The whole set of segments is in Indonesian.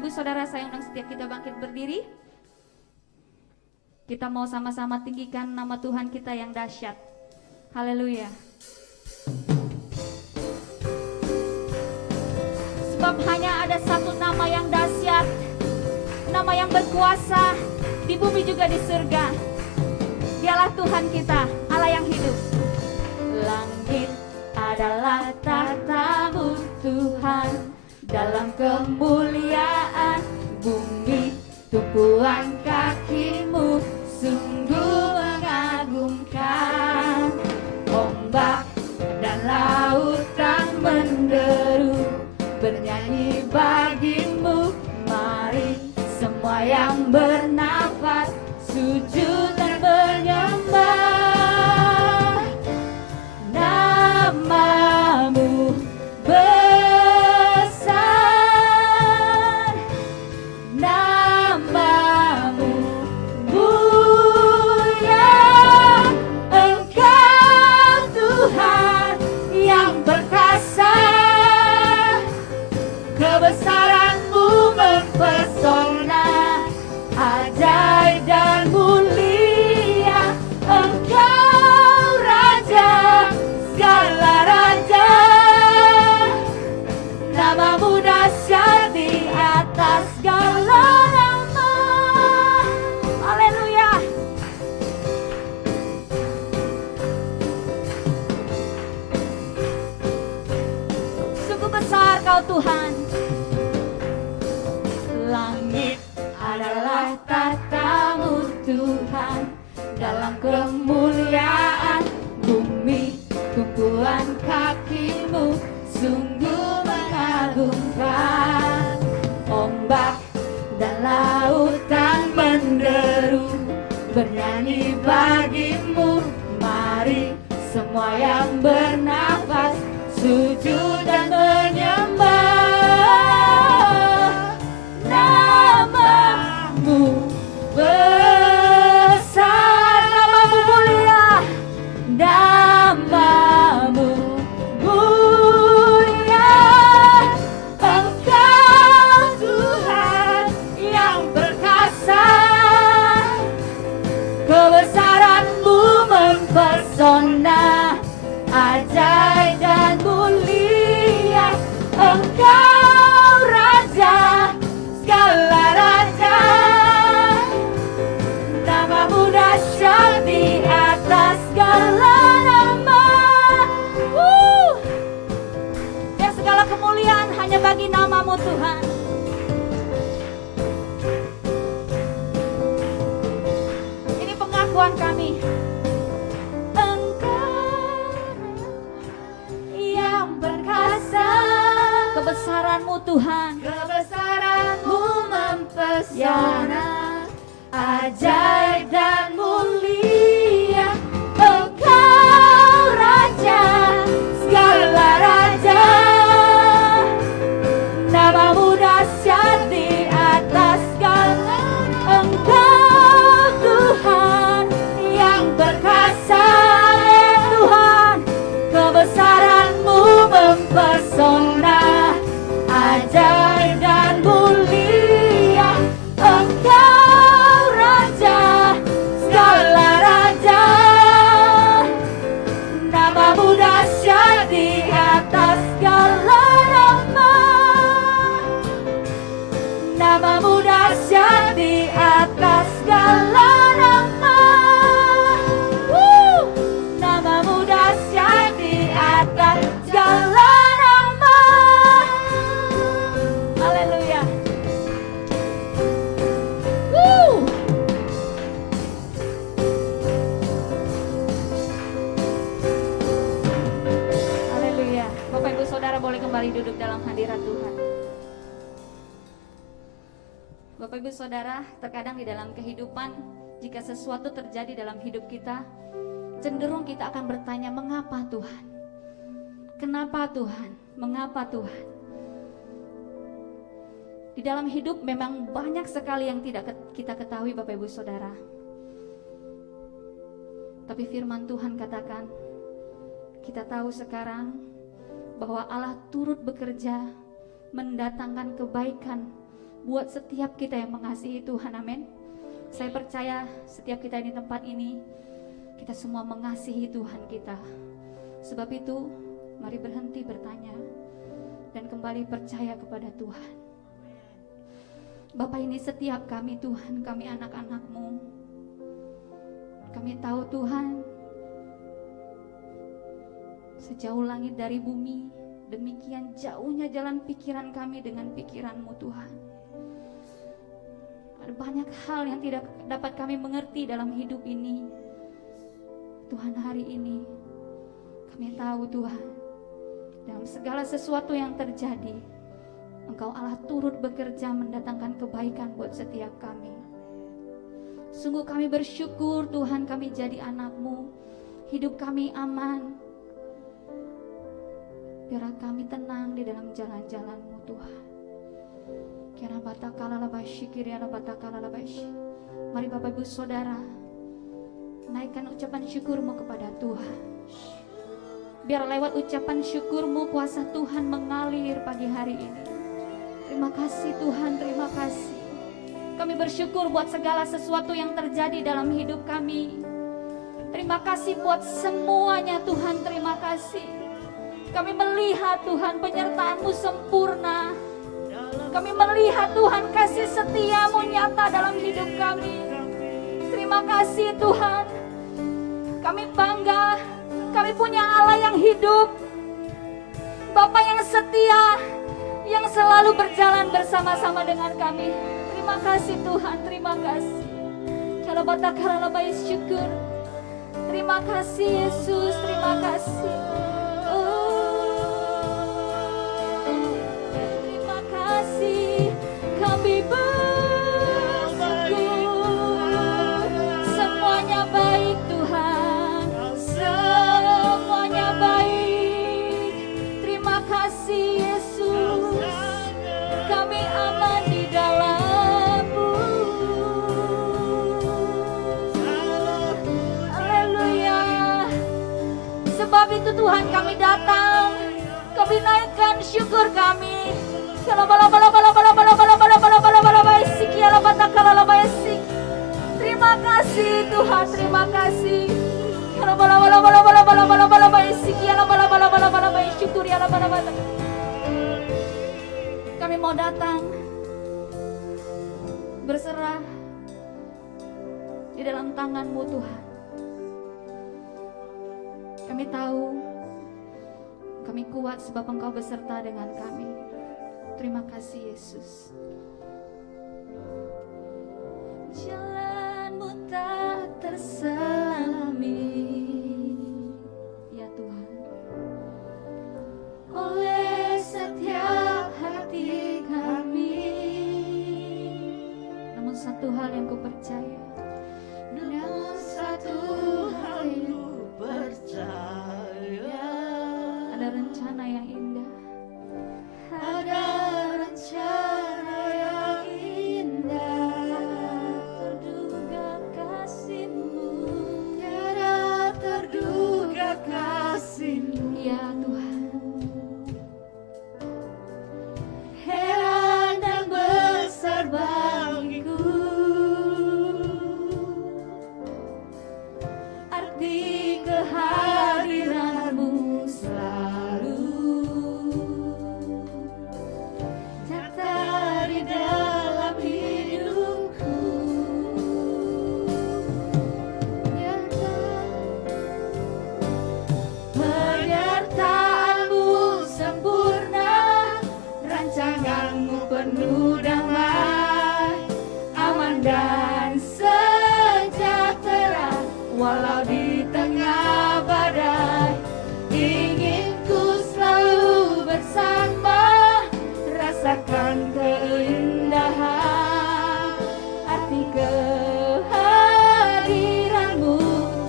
Bapak Ibu Saudara, saya undang setiap kita bangkit berdiri. Kita mau sama-sama tinggikan nama Tuhan kita yang dahsyat. Haleluya. Sebab hanya ada satu nama yang dahsyat, nama yang berkuasa di bumi juga di surga. Dialah Tuhan kita, Allah yang hidup. Langit adalah tatamu Tuhan, dalam kemuliaan bumi tumpuan kakimu sungguh mengagumkan. Ombak dan lautan menderu bernyanyi bagimu. Mari semua yang bernafas sujud dan menyembah namamu besar, namamu mulia. Engkau Tuhan yang perkasa, kebesaranmu mempesona, ajaib dan mulia. Engkau Raja segala raja, namamu dahsyat di atas segala nama. Haleluya. Sungguh besar Kau Tuhan. Langit adalah tatamu Tuhan, dalam kemuliaan bumi tumpuan kakimu sungguh mengagumkan. Ombak dan lautan menderu bernyanyi bagimu. Mari semua yang bernafas sujud dan menyembah namamu besar, namamu mulia, namamu mulia. Engkau Tuhan yang perkasa, kebesaranmu mempesona, ajaib dan mulia. Engkau Raja segala raja, namamu dahsyat di atas segala nama. Dan segala kemuliaan hanya bagi namamu Tuhan. Ini pengakuan kami. Yang perkasa, kebesaranmu Tuhan, kebesaranmu mempesona, ajaib dan mulia. Engkau Raja segala raja, namamu dahsyat di atas segala. Engkau Tuhan yang perkasa, Tuhan, kebesaranmu mempesona, ajaib dan mulia. Engkau Raja segala raja, namamu dahsyat di atas segala nama. Namamu dahsyat di atas segala nama. Namamu dahsyat di atas segala nama. Haleluya. Haleluya. Bapak Ibu Saudara boleh kembali duduk dalam hadirat Tuhan. Bapak Ibu Saudara, terkadang di dalam kehidupan, jika sesuatu terjadi dalam hidup kita, cenderung kita akan bertanya, mengapa Tuhan? Kenapa Tuhan? Mengapa Tuhan? Di dalam hidup memang banyak sekali yang tidak kita ketahui Bapak Ibu Saudara. Tapi firman Tuhan katakan, kita tahu sekarang bahwa Allah turut bekerja mendatangkan kebaikan buat setiap kita yang mengasihi Tuhan. Amin. Saya percaya setiap kita di tempat ini, kita semua mengasihi Tuhan kita. Sebab itu, mari berhenti bertanya dan kembali percaya kepada Tuhan. Bapa, ini setiap kami Tuhan, kami anak-anak-Mu. Kami tahu Tuhan, sejauh langit dari bumi, demikian jauhnya jalan pikiran kami dengan pikiran-Mu Tuhan. Ada banyak hal yang tidak dapat kami mengerti dalam hidup ini. Tuhan, hari ini kami tahu Tuhan, dalam segala sesuatu yang terjadi, Engkau Allah turut bekerja mendatangkan kebaikan buat setiap kami. Sungguh kami bersyukur Tuhan, kami jadi anak-Mu, hidup kami aman. Biarlah kami tenang di dalam jalan-jalan-Mu Tuhan. Mari Bapak Ibu Saudara, naikkan ucapan syukur-Mu kepada Tuhan. Biar lewat ucapan syukur-Mu kuasa Tuhan mengalir pagi hari ini. Terima kasih Tuhan, terima kasih. Kami bersyukur buat segala sesuatu yang terjadi dalam hidup kami. Terima kasih buat semuanya Tuhan, terima kasih. Kami melihat Tuhan penyertaan-Mu sempurna. Kami melihat Tuhan kasih setia-Mu nyata dalam hidup kami. Terima kasih Tuhan. Kami bangga, kami punya Allah yang hidup, Bapa yang setia, yang selalu berjalan bersama-sama dengan kami. Terima kasih Tuhan, terima kasih. Kalau bata karalabai syukur. Terima kasih Yesus, terima kasih. Terima kasih, kami bersyukur. Semuanya baik Tuhan, semuanya baik. Terima kasih Yesus, kami aman di dalam-Mu. Haleluya. Sebab itu Tuhan kami datang, kami naikkan syukur kami. Terima kasih Tuhan, terima kasih. Kami mau datang berserah di dalam tangan-Mu Tuhan. Kami tahu kami kuat sebab Engkau beserta dengan kami. Terima kasih Yesus. Jalan-Mu tak terselami, ya Tuhan, oleh setiap hati kami. Namun satu hal yang ku percaya, namun satu hal yang ku percaya, ada rencana yang indah, ada rencana yang indah. Terduga kasih-Mu, tiada terduga kasih-Mu, ya Tuhan. Heran dan besar bagiku arti kehadiran-Mu selalu nyata di dalam hidupku. Nyata penyertaan-Mu sempurna, rancangan-Mu penuh damai, aman dan sejahtera walau di tengah badai. Ingin ku selalu bersama, rasakan keindahan arti kehadiran-Mu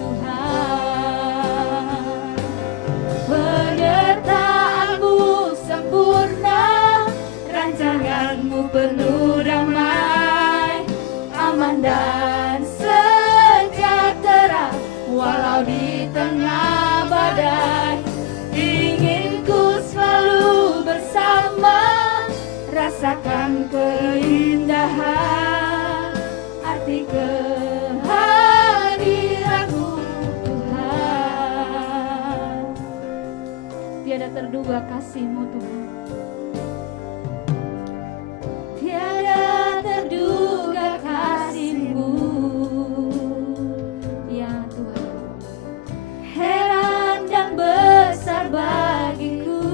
Tuhan. Penyertaan-Mu sempurna, rancangan-Mu penuh damai, aman terduga kasih-Mu Tuhan. Tiada terduga kasih-Mu, Ya Tuhan, heran dan besar bagiku.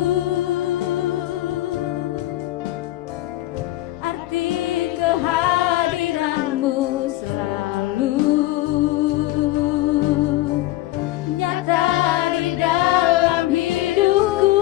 Arti kehadiran-Mu selalu nyata di dalam hidupku.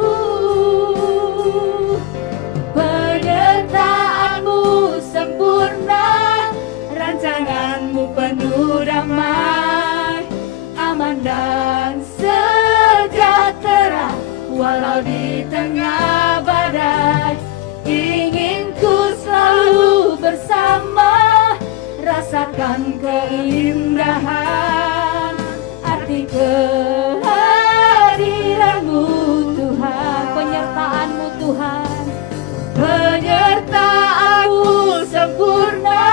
Penyertaan-Mu sempurna, rancangan-Mu penuh damai, aman dan sejahtera walau di tengah badai. Ingin ku selalu bersama, rasakan keindahan arti kehadiran-Mu Tuhan. penyertaan-Mu Tuhan, Penyertaan-Mu sempurna,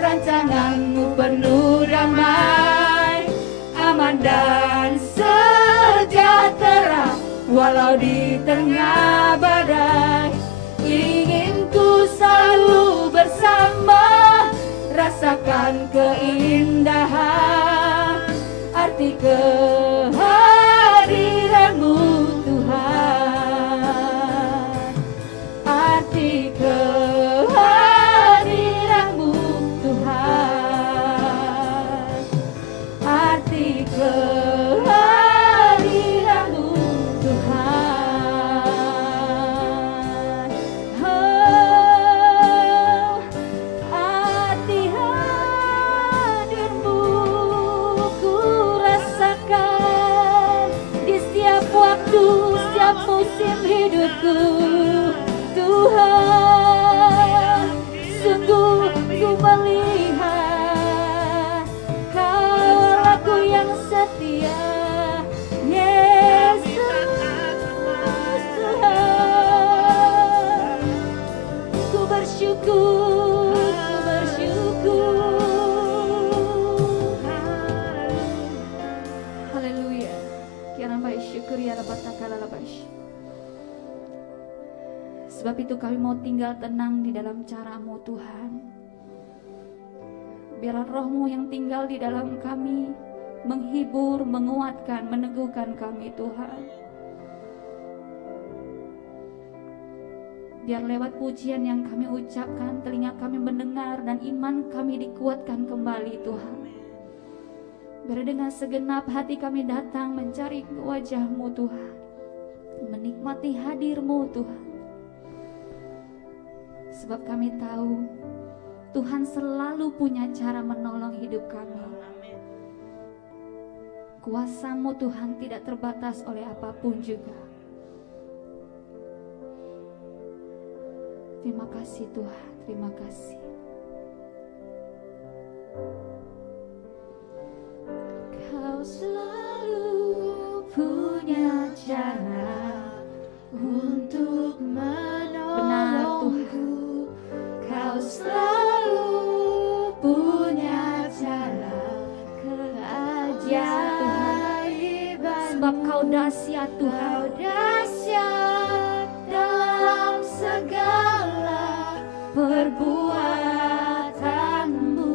rancangan-Mu penuh damai, aman dan sejahtera walau di tengah badai. Ingin ku selalu bersama, rasakan keindahan arti kehadiran-Mu Tuhan. Arti kehadiran-Mu Tuhan. Arti kehadiran-Mu Tuhan. Oh, arti hadir-Mu ku rasakan di setiap waktu, setiap musim hidupku. Tuhan, sungguh ku melihat Kaulah ku yang setia, Yesus Tuhan. Ku bersyukur, ku bersyukur. haleluya. Kirana baik syukur ya Rabbah takala labash. Sebab itu kami mau tinggal tenang di dalam cara-Mu Tuhan. Biarlah Roh-Mu yang tinggal di dalam kami menghibur, menguatkan, meneguhkan kami Tuhan. Biar lewat pujian yang kami ucapkan, telinga kami mendengar dan iman kami dikuatkan kembali Tuhan. Biar dengan segenap hati kami datang mencari wajah-Mu Tuhan, menikmati hadir-Mu Tuhan. Sebab kami tahu Tuhan selalu punya cara menolong hidup kami. Kuasa-Mu Tuhan tidak terbatas oleh apapun juga. Terima kasih Tuhan, terima kasih. Kau selalu punya cara untuk menolongku. Kau selalu punya cara keajaiban. Sebab Kau dahsyat Tuhan. Kau dahsyat dalam segala perbuatanmu,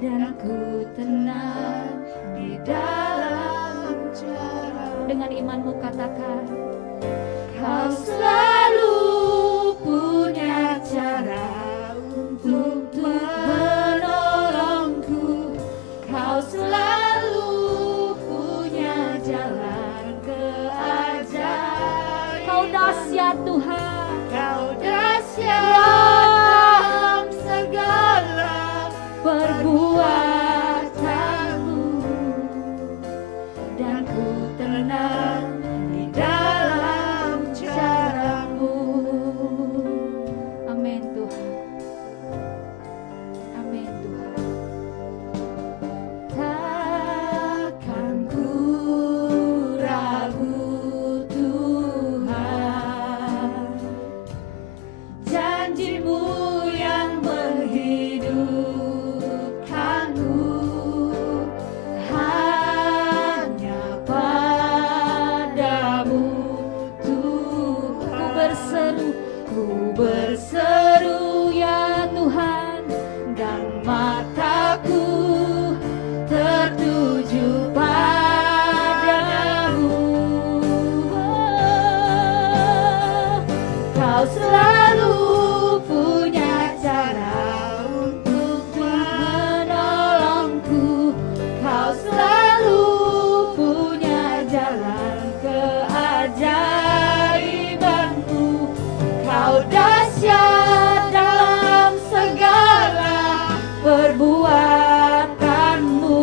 dan ku tenang di dalam cara. Dengan imanmu katakan, Kau selalu punya cara untuk menolongku. Kau selalu punya jalan keajaiban. Kau dahsyat Tuhan. Kau dahsyat dalam segala perbuatanmu, dan ku tenang di dalam cara-Mu. berseru ya Tuhan, dan mataku tertuju padamu. Kau selalu punya cara untuk menolongku. Kau selalu punya jalan keajaibanmu. Kau dahsyat dalam segala perbuatanmu,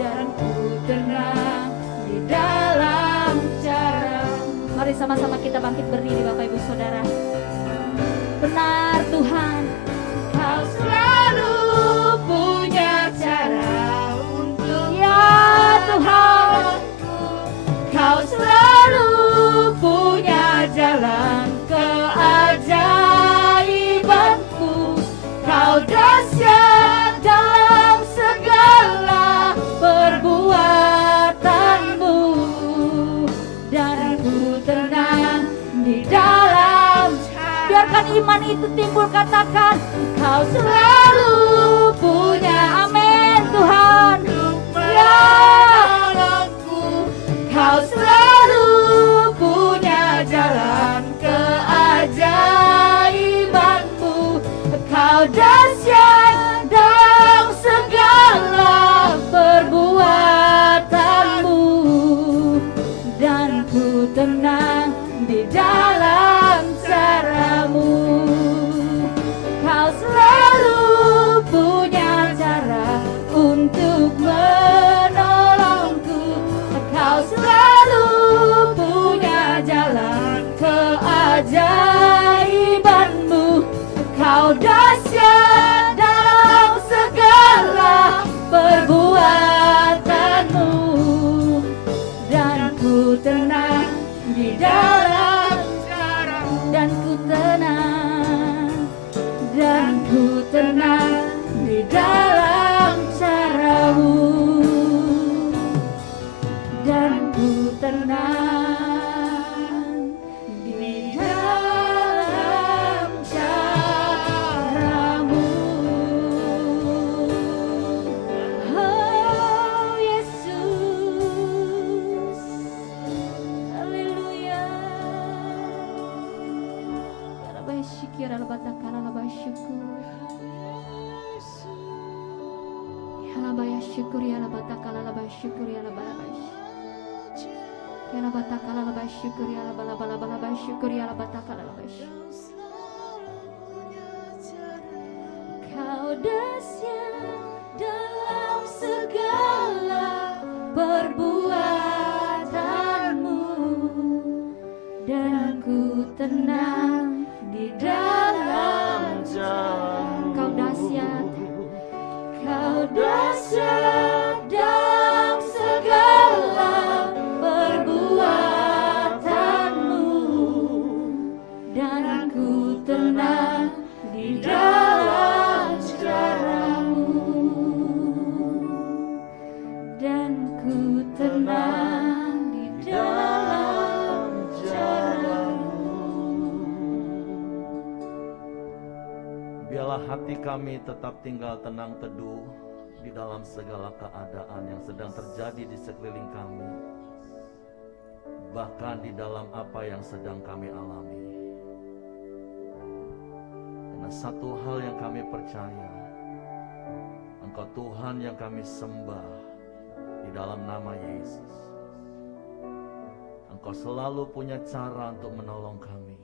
dan ku tenang di dalam cara. Mari sama-sama kita bangkit berdiri Bapak Ibu Saudara. Benar Tuhan, Kau selalu punya cara untuk ya Tuhan, Kau selalu punya jalan keajaibanmu. Kau dahsyat dalam segala perbuatanmu, dan ku tenang di dalam. biarkan iman itu timbul, katakan Kau selalu punya, amin Tuhan, ya Kau selalu punya jalan keajaibanmu. Kau dahsyat dalam segala perbuatanmu, dan ku tenang di dalam caramu. Kau selalu punya cara untuk menolongku. Kau selalu punya jalan keajaibanmu. Kau dahsyat dalam segala perbuatanmu, dan ku tenang di dalam caramu. Dan ku tenang, dan ku tenang di dalam caramu, dan ku tenang di dalam caramu. Oh Yesus, haleluya. Syukur ya labatakala laba syukur ya labalabash. Ya labatakala laba syukur ya labalabalaba syukur ya labatakala labash. Kau dahsyat dalam segala perbuatanmu, dan ku tenang di dalam jalanmu. Kau dahsyat, Kau dahsyat dalam segala perbuatanmu, dan ku tenang di dalam caramu, dan ku tenang di dalam caramu. Biarlah hati kami tetap tinggal tenang teduh di dalam segala keadaan yang sedang terjadi di sekeliling kami, bahkan di dalam apa yang sedang kami alami. Karena satu hal yang kami percaya, Engkau Tuhan yang kami sembah di dalam nama Yesus. Engkau selalu punya cara untuk menolong kami.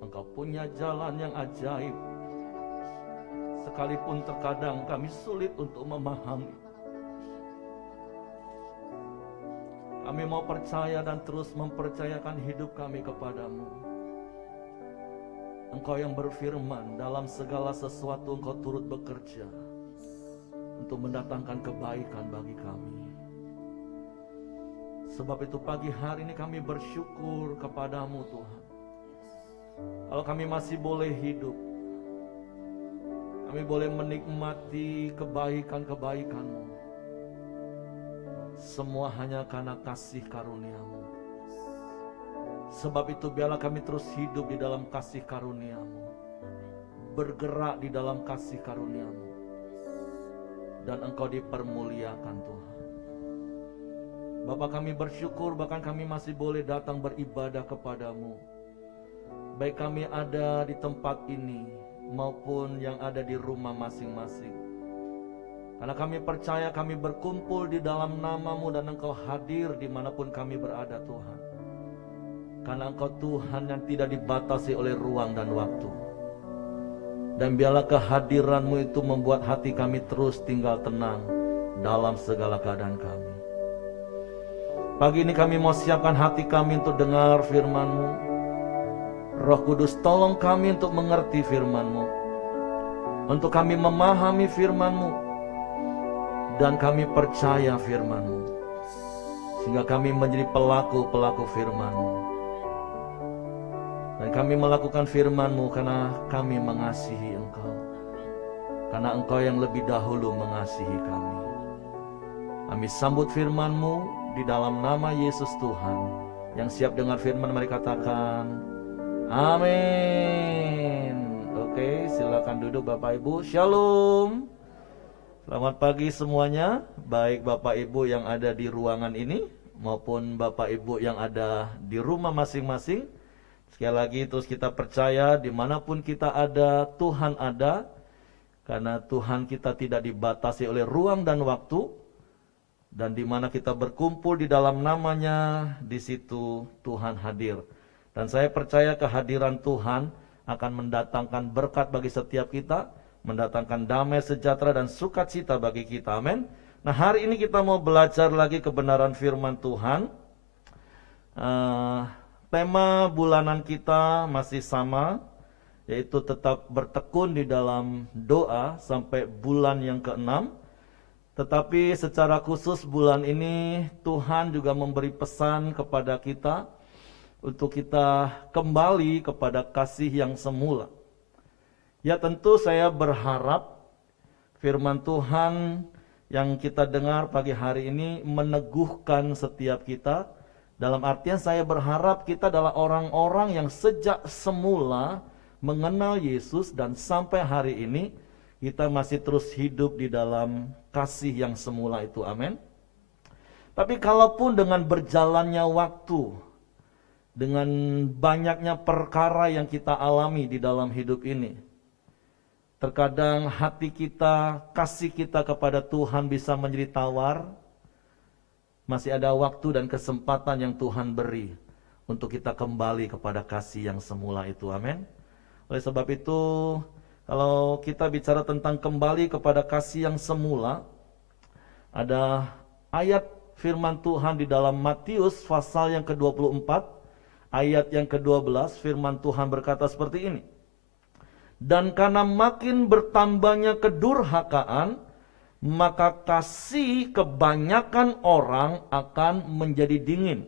Engkau punya jalan yang ajaib, sekalipun terkadang kami sulit untuk memahami. Kami mau percaya dan terus mempercayakan hidup kami kepadamu. Engkau yang berfirman, dalam segala sesuatu Engkau turut bekerja untuk mendatangkan kebaikan bagi kami. Sebab itu pagi hari ini kami bersyukur kepadamu Tuhan. Kalau kami masih boleh hidup, kami boleh menikmati kebaikan-kebaikan-Mu. Semua hanya karena kasih karunia-Mu. Sebab itu biarlah kami terus hidup di dalam kasih karunia-Mu, bergerak di dalam kasih karunia-Mu, dan Engkau dipermuliakan Tuhan. Bapa, kami bersyukur bahkan kami masih boleh datang beribadah kepadamu, baik kami ada di tempat ini maupun yang ada di rumah masing-masing. Karena kami percaya kami berkumpul di dalam nama-Mu dan Engkau hadir dimanapun kami berada Tuhan. Karena Engkau Tuhan yang tidak dibatasi oleh ruang dan waktu. Dan biarlah kehadiran-Mu itu membuat hati kami terus tinggal tenang dalam segala keadaan kami. Pagi ini kami mau siapkan hati kami untuk dengar firman-Mu. Roh Kudus, tolong kami untuk mengerti firman-Mu, untuk kami memahami firman-Mu, dan kami percaya firman-Mu, sehingga kami menjadi pelaku-pelaku firman-Mu. Dan kami melakukan firman-Mu karena kami mengasihi Engkau, karena Engkau yang lebih dahulu mengasihi kami. Kami sambut firman-Mu di dalam nama Yesus Tuhan. Yang siap dengar firman mari katakan amin. Oke, silakan duduk Bapak Ibu. Shalom. Selamat pagi semuanya, baik Bapak Ibu yang ada di ruangan ini maupun Bapak Ibu yang ada di rumah masing-masing. Sekali lagi terus kita percaya dimanapun kita ada, Tuhan ada. Karena Tuhan kita tidak dibatasi oleh ruang dan waktu. Dan dimana kita berkumpul di dalam namanya, di situ Tuhan hadir. Dan saya percaya kehadiran Tuhan akan mendatangkan berkat bagi setiap kita, mendatangkan damai sejahtera dan sukacita bagi kita. Amin. Nah, hari ini kita mau belajar lagi kebenaran firman Tuhan. Tema bulanan kita masih sama, yaitu tetap bertekun di dalam doa sampai bulan yang ke-6. Tetapi secara khusus bulan ini Tuhan juga memberi pesan kepada kita untuk kita kembali kepada kasih yang semula. Ya, tentu saya berharap firman Tuhan yang kita dengar pagi hari ini meneguhkan setiap kita. Dalam artian saya berharap kita adalah orang-orang yang sejak semula mengenal Yesus dan sampai hari ini kita masih terus hidup di dalam kasih yang semula itu. Amin. Tapi kalaupun dengan berjalannya waktu, dengan banyaknya perkara yang kita alami di dalam hidup ini, terkadang hati kita, kasih kita kepada Tuhan bisa menjadi tawar. Masih ada waktu dan kesempatan yang Tuhan beri untuk kita kembali kepada kasih yang semula itu. Amin. Oleh sebab itu, kalau kita bicara tentang kembali kepada kasih yang semula, ada ayat firman Tuhan di dalam Matius pasal yang ke-24, ayat yang ke-12, firman Tuhan berkata seperti ini. Dan karena makin bertambahnya kedurhakaan, maka kasih kebanyakan orang akan menjadi dingin.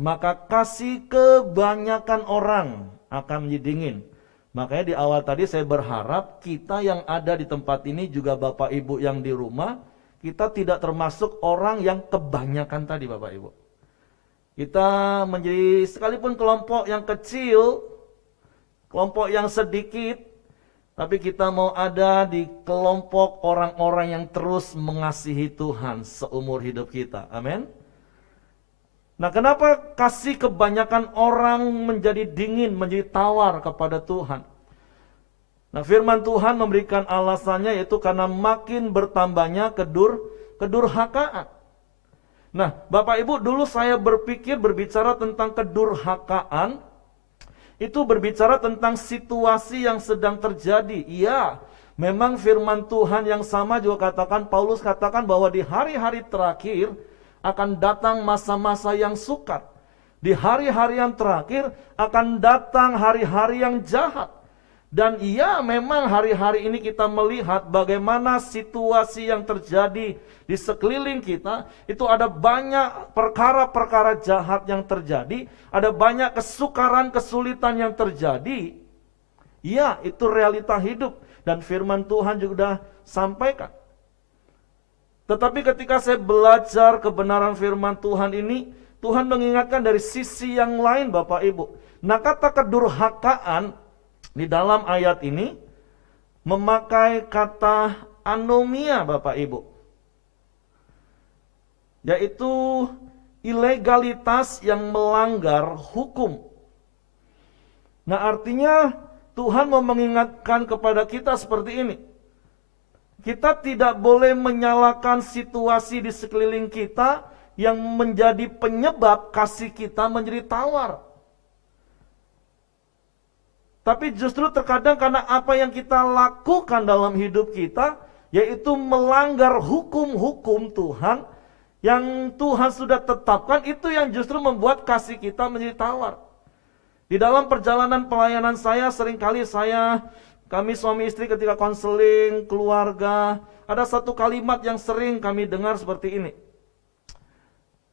Maka kasih kebanyakan orang akan menjadi dingin. Makanya di awal tadi saya berharap kita yang ada di tempat ini juga Bapak Ibu yang di rumah, kita tidak termasuk orang yang kebanyakan tadi Bapak Ibu. Kita menjadi sekalipun kelompok yang kecil, kelompok yang sedikit, tapi kita mau ada di kelompok orang-orang yang terus mengasihi Tuhan seumur hidup kita. Amin. Nah, kenapa kasih kebanyakan orang menjadi dingin, menjadi tawar kepada Tuhan? Nah, firman Tuhan memberikan alasannya yaitu karena makin bertambahnya kedurhakaan. Nah, Bapak Ibu, dulu saya berbicara tentang kedurhakaan, itu berbicara tentang situasi yang sedang terjadi. Iya, memang firman Tuhan yang sama juga katakan, Paulus katakan bahwa di hari-hari terakhir akan datang masa-masa yang sukar. Di hari-hari yang terakhir akan datang hari-hari yang jahat. Dan iya, memang hari-hari ini kita melihat bagaimana situasi yang terjadi di sekeliling kita. Itu ada banyak perkara-perkara jahat yang terjadi. Ada banyak kesukaran, kesulitan yang terjadi. Iya, itu realita hidup. Dan firman Tuhan juga sampaikan. Tetapi ketika saya belajar kebenaran firman Tuhan ini, Tuhan mengingatkan dari sisi yang lain Bapak Ibu. Nah, kata kedurhakaan di dalam ayat ini memakai kata anomia Bapak Ibu. Yaitu ilegalitas yang melanggar hukum. Nah, artinya Tuhan mau mengingatkan kepada kita seperti ini. Kita tidak boleh menyalahkan situasi di sekeliling kita yang menjadi penyebab kasih kita menjadi tawar. Tapi justru terkadang karena apa yang kita lakukan dalam hidup kita, yaitu melanggar hukum-hukum Tuhan, yang Tuhan sudah tetapkan, itu yang justru membuat kasih kita menjadi tawar. Di dalam perjalanan pelayanan saya, seringkali kami suami istri ketika konseling, keluarga, ada satu kalimat yang sering kami dengar seperti ini.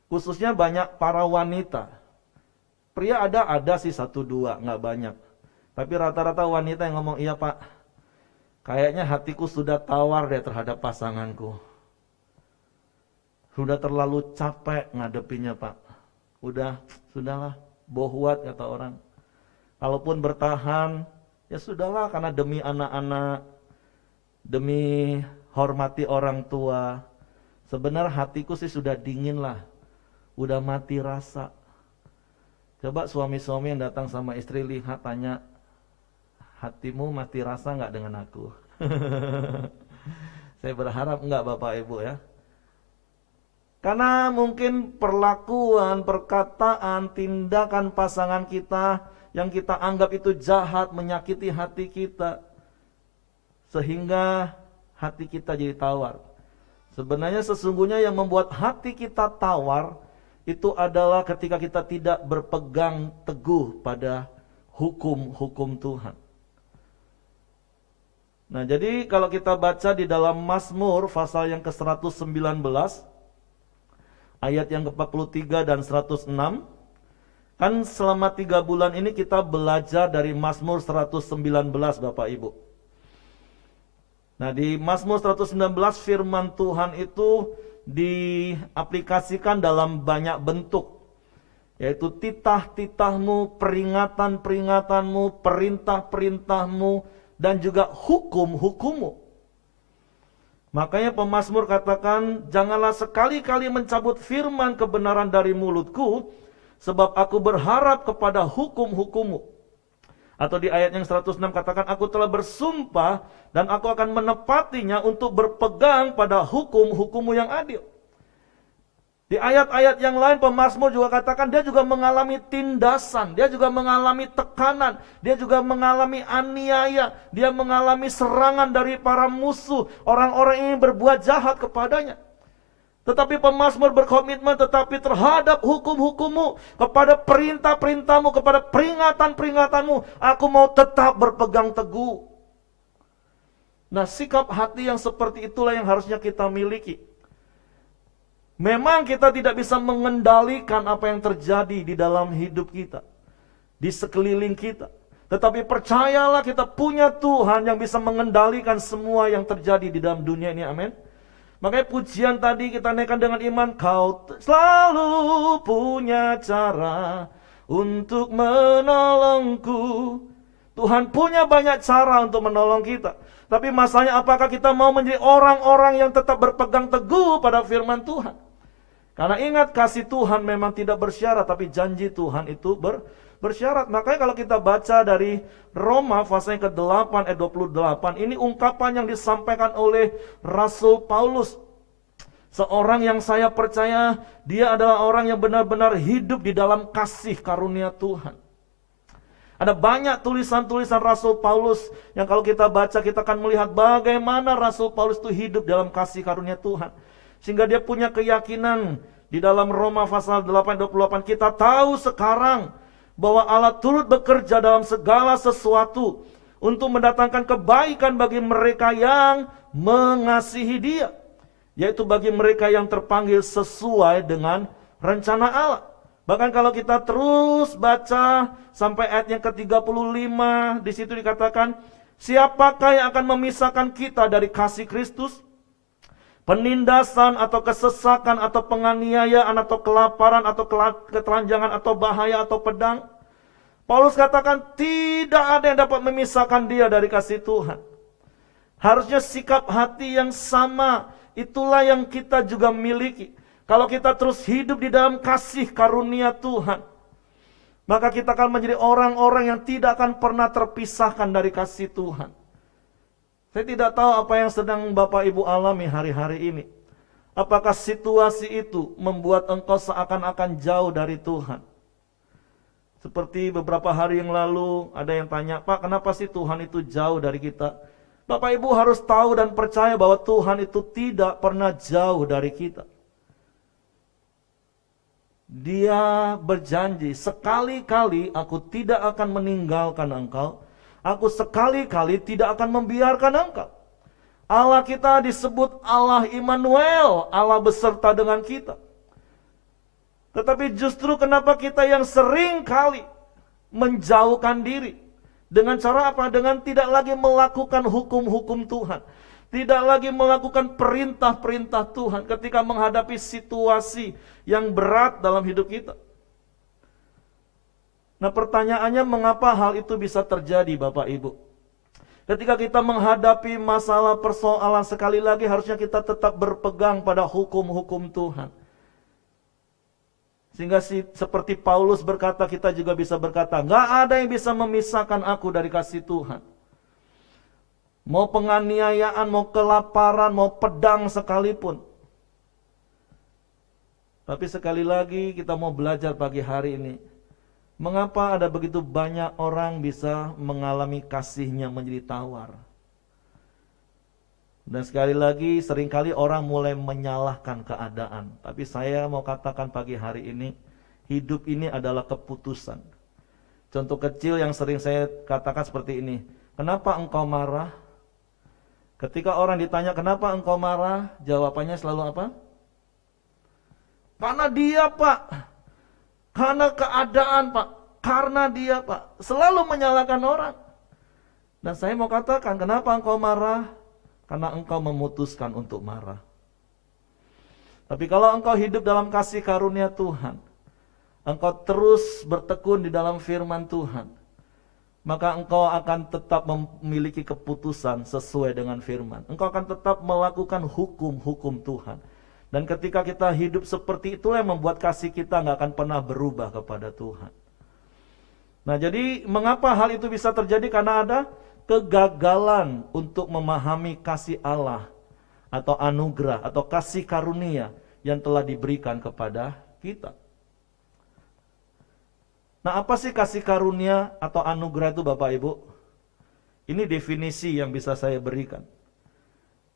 Khususnya banyak para wanita. Pria ada sih 1-2, nggak banyak. Tapi rata-rata wanita yang ngomong, iya Pak, kayaknya hatiku sudah tawar deh terhadap pasanganku. Sudah terlalu capek ngadepinnya Pak. Sudahlah, bohwat kata orang. Kalaupun bertahan, ya sudahlah karena demi anak-anak, demi hormati orang tua. Sebenarnya hatiku sih sudah dingin lah, udah mati rasa. Coba suami-suami yang datang sama istri lihat, tanya, hatimu mati rasa nggak dengan aku? Saya berharap enggak Bapak Ibu ya. Karena mungkin perlakuan, perkataan, tindakan pasangan kita yang kita anggap itu jahat, menyakiti hati kita, sehingga hati kita jadi tawar. Sebenarnya sesungguhnya yang membuat hati kita tawar itu adalah ketika kita tidak berpegang teguh pada hukum-hukum Tuhan. Nah, jadi kalau kita baca di dalam Mazmur pasal yang ke-119 ayat yang ke-43 dan 106, kan selama 3 bulan ini kita belajar dari Mazmur 119 Bapak Ibu. Nah, di Mazmur 119 firman Tuhan itu diaplikasikan dalam banyak bentuk, yaitu titah-titahmu, peringatan-peringatanmu, perintah-perintahmu, dan juga hukum-hukummu. Makanya pemazmur katakan, janganlah sekali-kali mencabut firman kebenaran dari mulutku, sebab aku berharap kepada hukum-hukummu. Atau di ayat yang 106 katakan, aku telah bersumpah dan aku akan menepatinya untuk berpegang pada hukum-hukummu yang adil. Di ayat-ayat yang lain pemazmur juga katakan dia juga mengalami tindasan, dia juga mengalami tekanan, dia juga mengalami aniaya, dia mengalami serangan dari para musuh, orang-orang yang ingin berbuat jahat kepadanya. Tetapi pemazmur berkomitmen tetapi terhadap hukum-hukummu, kepada perintah-perintahmu, kepada peringatan-peringatanmu, aku mau tetap berpegang teguh. Nah, sikap hati yang seperti itulah yang harusnya kita miliki. Memang kita tidak bisa mengendalikan apa yang terjadi di dalam hidup kita, di sekeliling kita. Tetapi percayalah kita punya Tuhan yang bisa mengendalikan semua yang terjadi di dalam dunia ini, amin. Makanya pujian tadi kita naikkan dengan iman, kau selalu punya cara untuk menolongku. Tuhan punya banyak cara untuk menolong kita. Tapi masalahnya apakah kita mau menjadi orang-orang yang tetap berpegang teguh pada firman Tuhan? Karena ingat, kasih Tuhan memang tidak bersyarat, tapi janji Tuhan itu bersyarat. Makanya kalau kita baca dari Roma pasal yang ke-8 ayat 28, ini ungkapan yang disampaikan oleh Rasul Paulus. Seorang yang saya percaya dia adalah orang yang benar-benar hidup di dalam kasih karunia Tuhan. Ada banyak tulisan-tulisan Rasul Paulus yang kalau kita baca kita akan melihat bagaimana Rasul Paulus itu hidup dalam kasih karunia Tuhan. Sehingga dia punya keyakinan di dalam Roma pasal 8:28, kita tahu sekarang bahwa Allah turut bekerja dalam segala sesuatu untuk mendatangkan kebaikan bagi mereka yang mengasihi Dia, yaitu bagi mereka yang terpanggil sesuai dengan rencana Allah. Bahkan kalau kita terus baca sampai ayat yang ke-35, di situ dikatakan, siapakah yang akan memisahkan kita dari kasih Kristus? penindasan atau kesesakan atau penganiayaan atau kelaparan atau ketelanjangan atau bahaya atau pedang. Paulus katakan tidak ada yang dapat memisahkan dia dari kasih Tuhan. Harusnya sikap hati yang sama, itulah yang kita juga miliki. Kalau kita terus hidup di dalam kasih karunia Tuhan, maka kita akan menjadi orang-orang yang tidak akan pernah terpisahkan dari kasih Tuhan. Saya tidak tahu apa yang sedang Bapak Ibu alami hari-hari ini. Apakah situasi itu membuat engkau seakan-akan jauh dari Tuhan? Seperti beberapa hari yang lalu ada yang tanya, Pak, kenapa sih Tuhan itu jauh dari kita? Bapak Ibu harus tahu dan percaya bahwa Tuhan itu tidak pernah jauh dari kita. Dia berjanji, sekali-kali aku tidak akan meninggalkan engkau. Aku sekali-kali tidak akan membiarkan engkau. Allah kita disebut Allah Immanuel, Allah beserta dengan kita. Tetapi justru kenapa kita yang sering kali menjauhkan diri? Dengan cara apa? Dengan tidak lagi melakukan hukum-hukum Tuhan. Tidak lagi melakukan perintah-perintah Tuhan ketika menghadapi situasi yang berat dalam hidup kita. Nah, pertanyaannya mengapa hal itu bisa terjadi, Bapak Ibu? Ketika kita menghadapi masalah persoalan, sekali lagi harusnya kita tetap berpegang pada hukum-hukum Tuhan. Sehingga seperti Paulus berkata, kita juga bisa berkata, nggak ada yang bisa memisahkan aku dari kasih Tuhan. Mau penganiayaan, mau kelaparan, mau pedang sekalipun. Tapi sekali lagi kita mau belajar pagi hari ini. Mengapa ada begitu banyak orang bisa mengalami kasihnya menjadi tawar? Dan sekali lagi seringkali orang mulai menyalahkan keadaan. Tapi saya mau katakan pagi hari ini, hidup ini adalah keputusan. Contoh kecil yang sering saya katakan seperti ini. Kenapa engkau marah? Ketika orang ditanya kenapa engkau marah, jawabannya selalu apa? Karena dia, Pak. Karena keadaan, Pak. Karena dia, Pak. Selalu menyalahkan orang. Dan saya mau katakan, kenapa engkau marah? Karena engkau memutuskan untuk marah. Tapi kalau engkau hidup dalam kasih karunia Tuhan, engkau terus bertekun di dalam firman Tuhan, maka engkau akan tetap memiliki keputusan sesuai dengan firman. Engkau akan tetap melakukan hukum-hukum Tuhan. Dan ketika kita hidup seperti itulah yang membuat kasih kita nggak akan pernah berubah kepada Tuhan. Nah, jadi mengapa hal itu bisa terjadi? Karena ada kegagalan untuk memahami kasih Allah atau anugerah atau kasih karunia yang telah diberikan kepada kita. Nah, apa sih kasih karunia atau anugerah itu, Bapak Ibu? Ini definisi yang bisa saya berikan.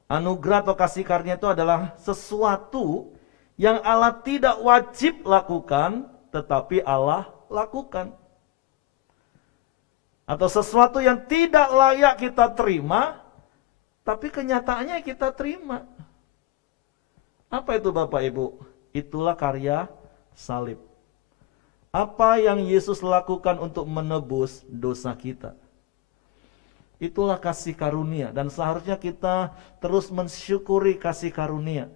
Anugerah atau kasih karunia itu adalah sesuatu yang Allah tidak wajib lakukan, tetapi Allah lakukan. Atau sesuatu yang tidak layak kita terima, tapi kenyataannya kita terima. Apa itu, Bapak Ibu? Itulah karya salib. Apa yang Yesus lakukan untuk menebus dosa kita? Itulah kasih karunia. Dan seharusnya kita terus mensyukuri kasih karunia.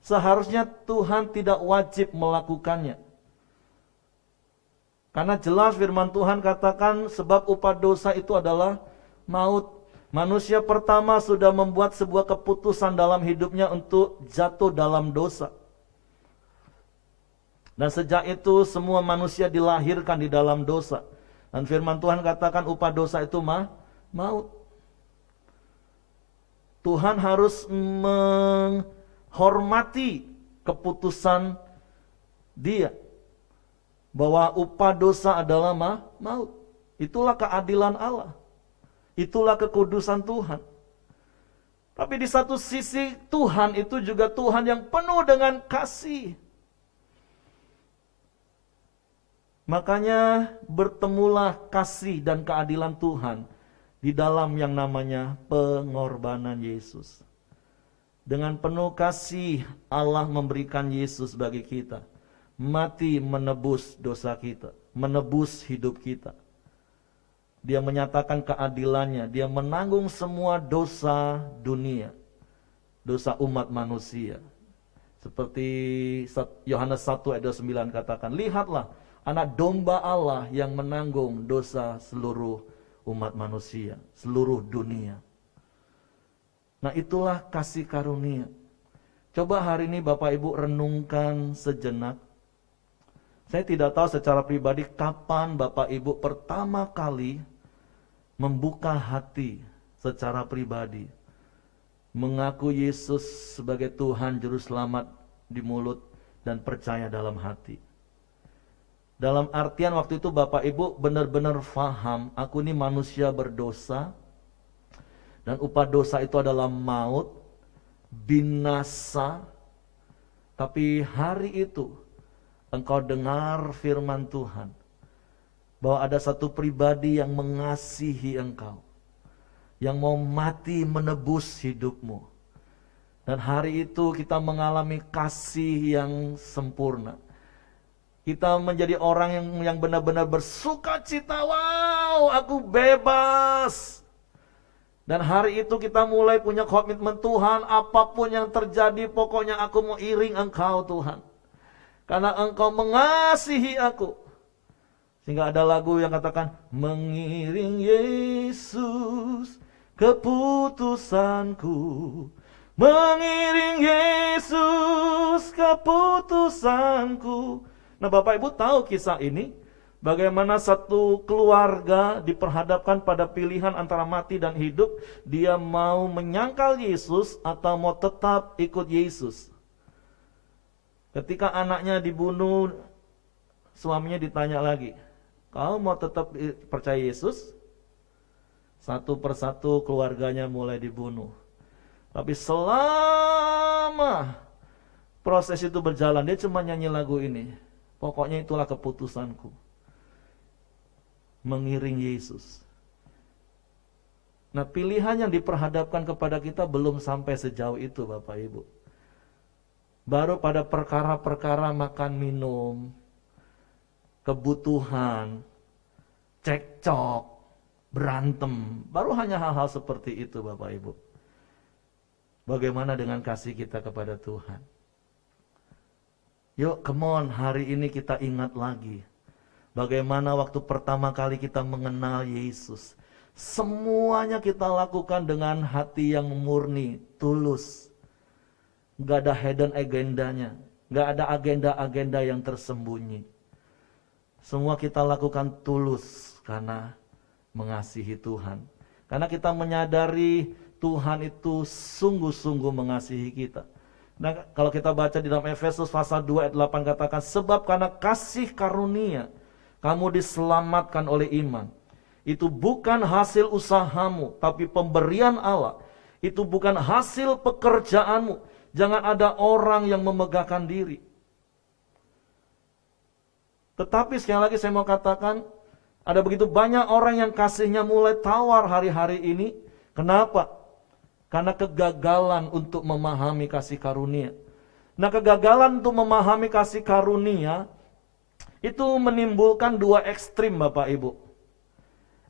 Seharusnya Tuhan tidak wajib melakukannya. Karena jelas firman Tuhan katakan sebab upah dosa itu adalah maut. Manusia pertama sudah membuat sebuah keputusan dalam hidupnya untuk jatuh dalam dosa. Dan sejak itu semua manusia dilahirkan di dalam dosa. Dan firman Tuhan katakan upah dosa itu maut. Tuhan harus menghormati keputusan Dia. Bahwa upah dosa adalah maut. Itulah keadilan Allah. Itulah kekudusan Tuhan. Tapi di satu sisi Tuhan itu juga Tuhan yang penuh dengan kasih. Makanya bertemulah kasih dan keadilan Tuhan di dalam yang namanya pengorbanan Yesus. Dengan penuh kasih Allah memberikan Yesus bagi kita. Mati menebus dosa kita, menebus hidup kita. Dia menyatakan keadilannya, dia menanggung semua dosa dunia. dosa umat manusia. Seperti Yohanes 1 ayat 29 katakan, lihatlah anak domba Allah yang menanggung dosa seluruh umat manusia, seluruh dunia. Nah, itulah kasih karunia. Coba hari ini Bapak Ibu renungkan sejenak. Saya tidak tahu secara pribadi kapan Bapak Ibu pertama kali membuka hati secara pribadi, mengaku Yesus sebagai Tuhan Juru Selamat di mulut dan percaya dalam hati. Dalam artian waktu itu Bapak Ibu benar-benar faham, aku ini manusia berdosa, dan upah dosa itu adalah maut, binasa. Tapi hari itu engkau dengar firman Tuhan, bahwa ada satu pribadi yang mengasihi engkau, yang mau mati menebus hidupmu. Dan hari itu kita mengalami kasih yang sempurna. Kita menjadi orang yang benar-benar bersuka cita, wow, aku bebas. Dan hari itu kita mulai punya komitmen, Tuhan, apapun yang terjadi, pokoknya aku mau iring Engkau, Tuhan. Karena Engkau mengasihi aku. Sehingga ada lagu yang katakan, mengiring Yesus keputusanku, mengiring Yesus keputusanku. Nah, Bapak Ibu tahu kisah ini, bagaimana satu keluarga diperhadapkan pada pilihan antara mati dan hidup. Dia mau menyangkal Yesus atau mau tetap ikut Yesus. Ketika anaknya dibunuh, suaminya ditanya lagi, kau mau tetap percaya Yesus? Satu persatu keluarganya mulai dibunuh. Tapi selama proses itu berjalan, dia cuma nyanyi lagu ini. Pokoknya itulah keputusanku, mengiring Yesus. Nah, pilihan yang diperhadapkan kepada kita belum sampai sejauh itu, Bapak Ibu. Baru pada perkara-perkara makan minum, kebutuhan, cekcok, berantem, baru hanya hal-hal seperti itu, Bapak Ibu. Bagaimana dengan kasih kita kepada Tuhan? Yuk, come on, hari ini kita ingat lagi bagaimana waktu pertama kali kita mengenal Yesus. Semuanya kita lakukan dengan hati yang murni, tulus. Gak ada hidden agendanya, gak ada agenda-agenda yang tersembunyi. Semua kita lakukan tulus karena mengasihi Tuhan. Karena kita menyadari Tuhan itu sungguh-sungguh mengasihi kita. Nah, kalau kita baca di dalam Efesus pasal 2 ayat 8 katakan, sebab karena kasih karunia kamu diselamatkan oleh iman. Itu bukan hasil usahamu, tapi pemberian Allah. Itu bukan hasil pekerjaanmu. Jangan ada orang yang memegahkan diri. Tetapi sekali lagi saya mau katakan, ada begitu banyak orang yang kasihnya mulai tawar hari-hari ini. Kenapa? Karena kegagalan untuk memahami kasih karunia. Nah, kegagalan untuk memahami kasih karunia itu menimbulkan dua ekstrim, Bapak Ibu.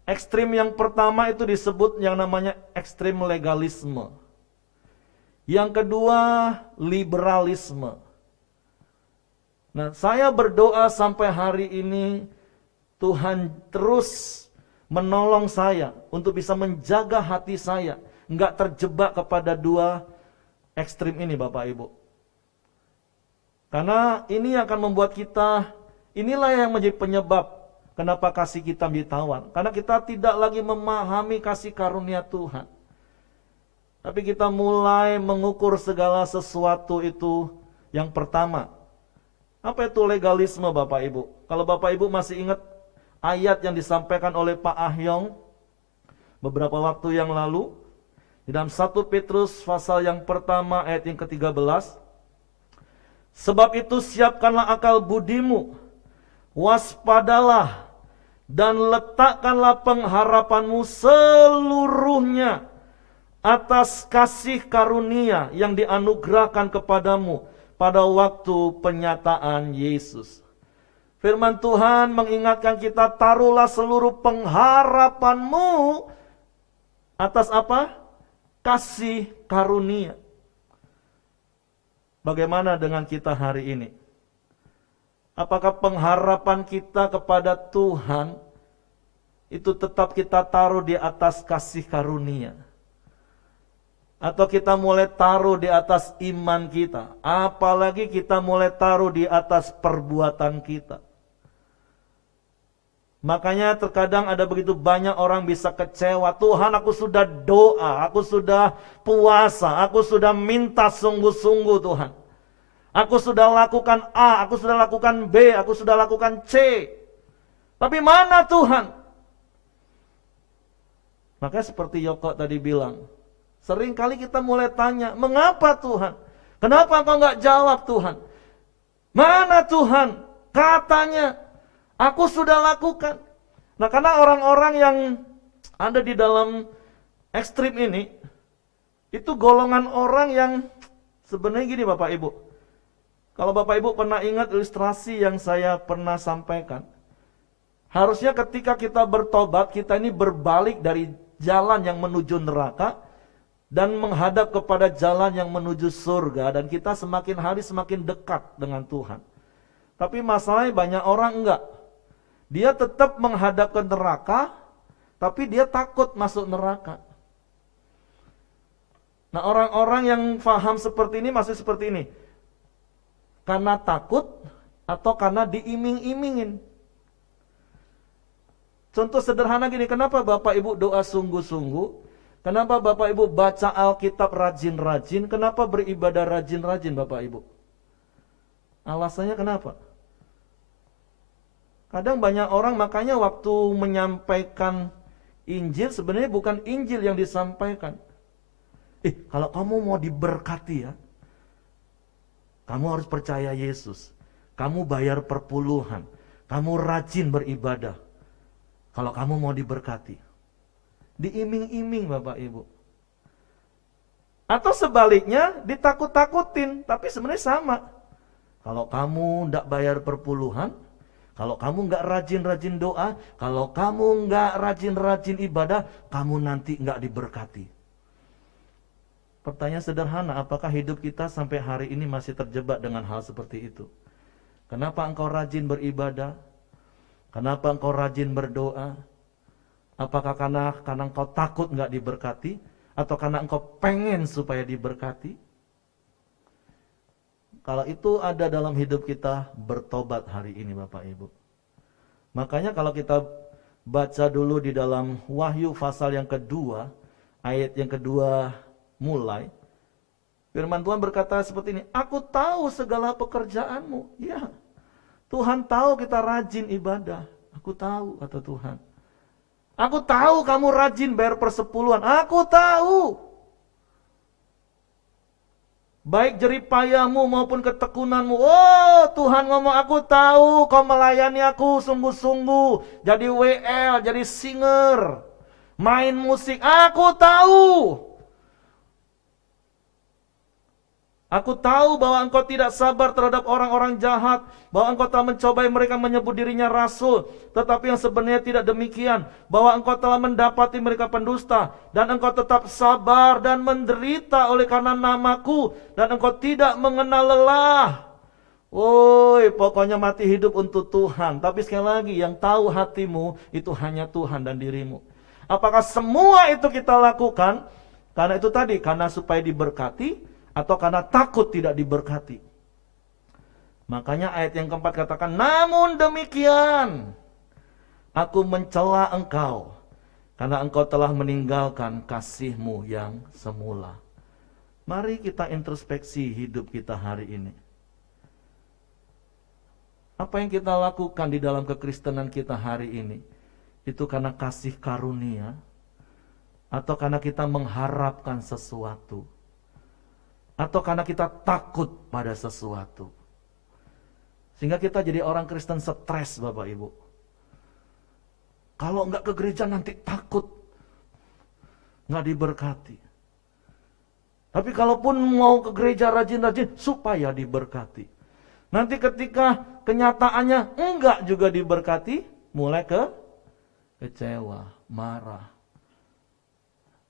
Ekstrim yang pertama itu disebut yang namanya ekstrim legalisme. Yang kedua, liberalisme. Nah, saya berdoa sampai hari ini Tuhan terus menolong saya untuk bisa menjaga hati saya, enggak terjebak kepada dua ekstrim ini, Bapak Ibu. Karena ini akan membuat kita, inilah yang menjadi penyebab kenapa kasih kita ditawar. Karena kita tidak lagi memahami kasih karunia Tuhan. Tapi kita mulai mengukur segala sesuatu itu yang pertama. Apa itu legalisme, Bapak Ibu? Kalau Bapak Ibu masih ingat ayat yang disampaikan oleh Pak Ahyong beberapa waktu yang lalu, di dalam 1 Petrus pasal yang pertama ayat yang ke-13, sebab itu siapkanlah akal budimu, waspadalah, dan letakkanlah pengharapanmu seluruhnya atas kasih karunia yang dianugerahkan kepadamu pada waktu penyataan Yesus. Firman Tuhan mengingatkan kita, taruhlah seluruh pengharapanmu atas apa? Kasih karunia. Bagaimana dengan kita hari ini? Apakah pengharapan kita kepada Tuhan itu tetap kita taruh di atas kasih karunia? Atau kita mulai taruh di atas iman kita? Apalagi kita mulai taruh di atas perbuatan kita? Makanya terkadang ada begitu banyak orang bisa kecewa. Tuhan, aku sudah doa, aku sudah puasa, aku sudah minta sungguh-sungguh Tuhan. Aku sudah lakukan A, aku sudah lakukan B, aku sudah lakukan C. Tapi mana Tuhan? Makanya seperti Yoko tadi bilang, sering kali kita mulai tanya, mengapa Tuhan? Kenapa engkau enggak jawab Tuhan? Mana Tuhan? Katanya, aku sudah lakukan. Nah, karena orang-orang yang ada di dalam ekstrim ini, itu golongan orang yang sebenarnya gini Bapak Ibu. Kalau Bapak Ibu pernah ingat ilustrasi yang saya pernah sampaikan, harusnya ketika kita bertobat, kita ini berbalik dari jalan yang menuju neraka dan menghadap kepada jalan yang menuju surga, dan kita semakin hari semakin dekat dengan Tuhan. Tapi masalahnya banyak orang enggak. Dia tetap menghadap ke neraka, tapi dia takut masuk neraka. Nah, orang-orang yang paham seperti ini masih seperti ini. Karena takut atau karena diiming-imingin. Contoh sederhana gini, kenapa Bapak Ibu doa sungguh-sungguh? Kenapa Bapak Ibu baca Alkitab rajin-rajin? Kenapa beribadah rajin-rajin Bapak Ibu? Alasannya kenapa? Kadang banyak orang makanya waktu menyampaikan Injil sebenarnya bukan Injil yang disampaikan. Kalau kamu mau diberkati ya, kamu harus percaya Yesus. Kamu bayar perpuluhan. Kamu rajin beribadah. Kalau kamu mau diberkati. Diiming-iming Bapak Ibu. Atau sebaliknya ditakut-takutin. Tapi sebenarnya sama. Kalau kamu tidak bayar perpuluhan, kalau kamu nggak rajin-rajin doa, kalau kamu nggak rajin-rajin ibadah, kamu nanti nggak diberkati. Pertanyaan sederhana, apakah hidup kita sampai hari ini masih terjebak dengan hal seperti itu? Kenapa engkau rajin beribadah? Kenapa engkau rajin berdoa? Apakah karena engkau takut nggak diberkati? Atau karena engkau pengen supaya diberkati? Kalau itu ada dalam hidup kita, bertobat hari ini Bapak Ibu. Makanya kalau kita baca dulu di dalam Wahyu pasal yang kedua, ayat yang kedua mulai, firman Tuhan berkata seperti ini, aku tahu segala pekerjaanmu. Ya, Tuhan tahu kita rajin ibadah. Aku tahu, kata Tuhan. Aku tahu kamu rajin bayar persepuluhan. Aku tahu. Baik jeripayamu maupun ketekunanmu. Oh, Tuhan ngomong, aku tahu kau melayani aku sungguh-sungguh. Jadi WL, jadi singer, main musik. Aku tahu. Aku tahu bahwa engkau tidak sabar terhadap orang-orang jahat, bahwa engkau telah mencobai mereka menyebut dirinya rasul, tetapi yang sebenarnya tidak demikian, bahwa engkau telah mendapati mereka pendusta, dan engkau tetap sabar dan menderita oleh karena namaku, dan engkau tidak mengenal lelah. Woi, pokoknya mati hidup untuk Tuhan. Tapi sekali lagi, yang tahu hatimu itu hanya Tuhan dan dirimu. Apakah semua itu kita lakukan? Karena itu tadi, karena supaya diberkati, atau karena takut tidak diberkati. Makanya ayat yang keempat katakan, namun demikian, aku mencela engkau, karena engkau telah meninggalkan kasihmu yang semula. Mari kita introspeksi hidup kita hari ini. Apa yang kita lakukan di dalam kekristenan kita hari ini, itu karena kasih karunia, atau karena kita mengharapkan sesuatu, atau karena kita takut pada sesuatu. Sehingga kita jadi orang Kristen stres Bapak Ibu. Kalau enggak ke gereja nanti takut enggak diberkati. Tapi kalaupun mau ke gereja rajin-rajin supaya diberkati. Nanti ketika kenyataannya enggak juga diberkati, mulai kecewa, marah.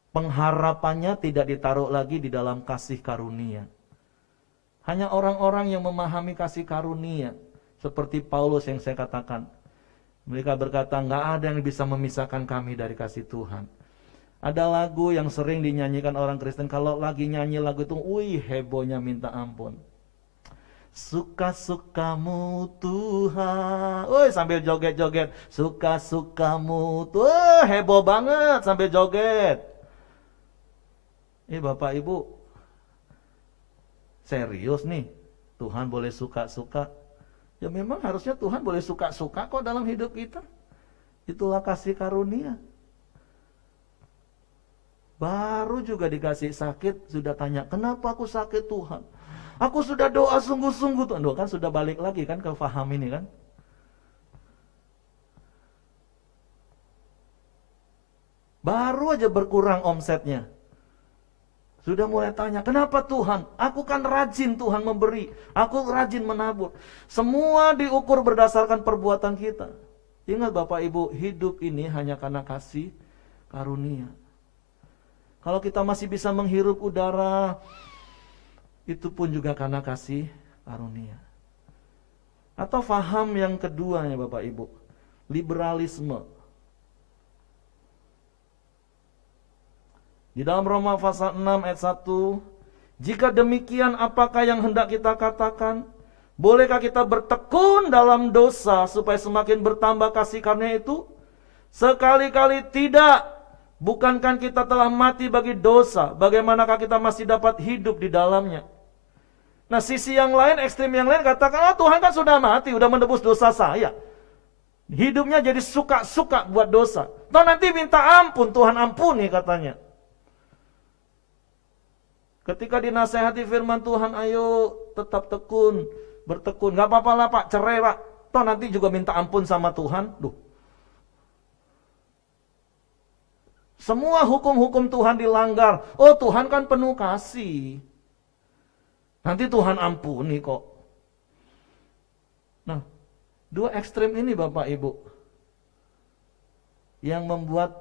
Pengharapannya tidak ditaruh lagi di dalam kasih karunia. Hanya orang-orang yang memahami kasih karunia, seperti Paulus yang saya katakan. Mereka berkata, nggak ada yang bisa memisahkan kami dari kasih Tuhan. Ada lagu yang sering dinyanyikan orang Kristen, kalau lagi nyanyi lagu itu, wih hebohnya minta ampun. Suka-sukamu Tuhan, wih sambil joget-joget, suka-sukamu Tuhan, heboh banget sambil joget. Bapak Ibu, serius nih, Tuhan boleh suka-suka? Ya memang harusnya Tuhan boleh suka-suka kok dalam hidup kita. Itulah kasih karunia. Baru juga dikasih sakit, sudah tanya, kenapa aku sakit Tuhan? Aku sudah doa sungguh-sungguh Tuhan. Kan sudah balik lagi kan ke faham ini kan. Baru aja berkurang omsetnya. Sudah mulai tanya, kenapa Tuhan? Aku kan rajin Tuhan memberi. Aku rajin menabur. Semua diukur berdasarkan perbuatan kita. Ingat Bapak Ibu, hidup ini hanya karena kasih karunia. Kalau kita masih bisa menghirup udara, itu pun juga karena kasih karunia. Atau faham yang kedua ya Bapak Ibu, liberalisme. Di dalam Roma pasal 6 ayat 1, jika demikian apakah yang hendak kita katakan? Bolehkah kita bertekun dalam dosa supaya semakin bertambah kasih karunia itu? Sekali-kali tidak. Bukankah kita telah mati bagi dosa? Bagaimanakah kita masih dapat hidup di dalamnya? Nah sisi yang lain, ekstrim yang lain katakan, Tuhan kan sudah mati, sudah menebus dosa saya. Hidupnya jadi suka-suka buat dosa. Toh nanti minta ampun, Tuhan ampuni katanya. Ketika dinasehati firman Tuhan, ayo tetap tekun, bertekun. Gak apa-apa lah Pak, cerai Pak. Toh nanti juga minta ampun sama Tuhan. Semua hukum-hukum Tuhan dilanggar. Oh Tuhan kan penuh kasih. Nanti Tuhan ampuni kok. Nah, dua ekstrem ini Bapak Ibu, yang membuat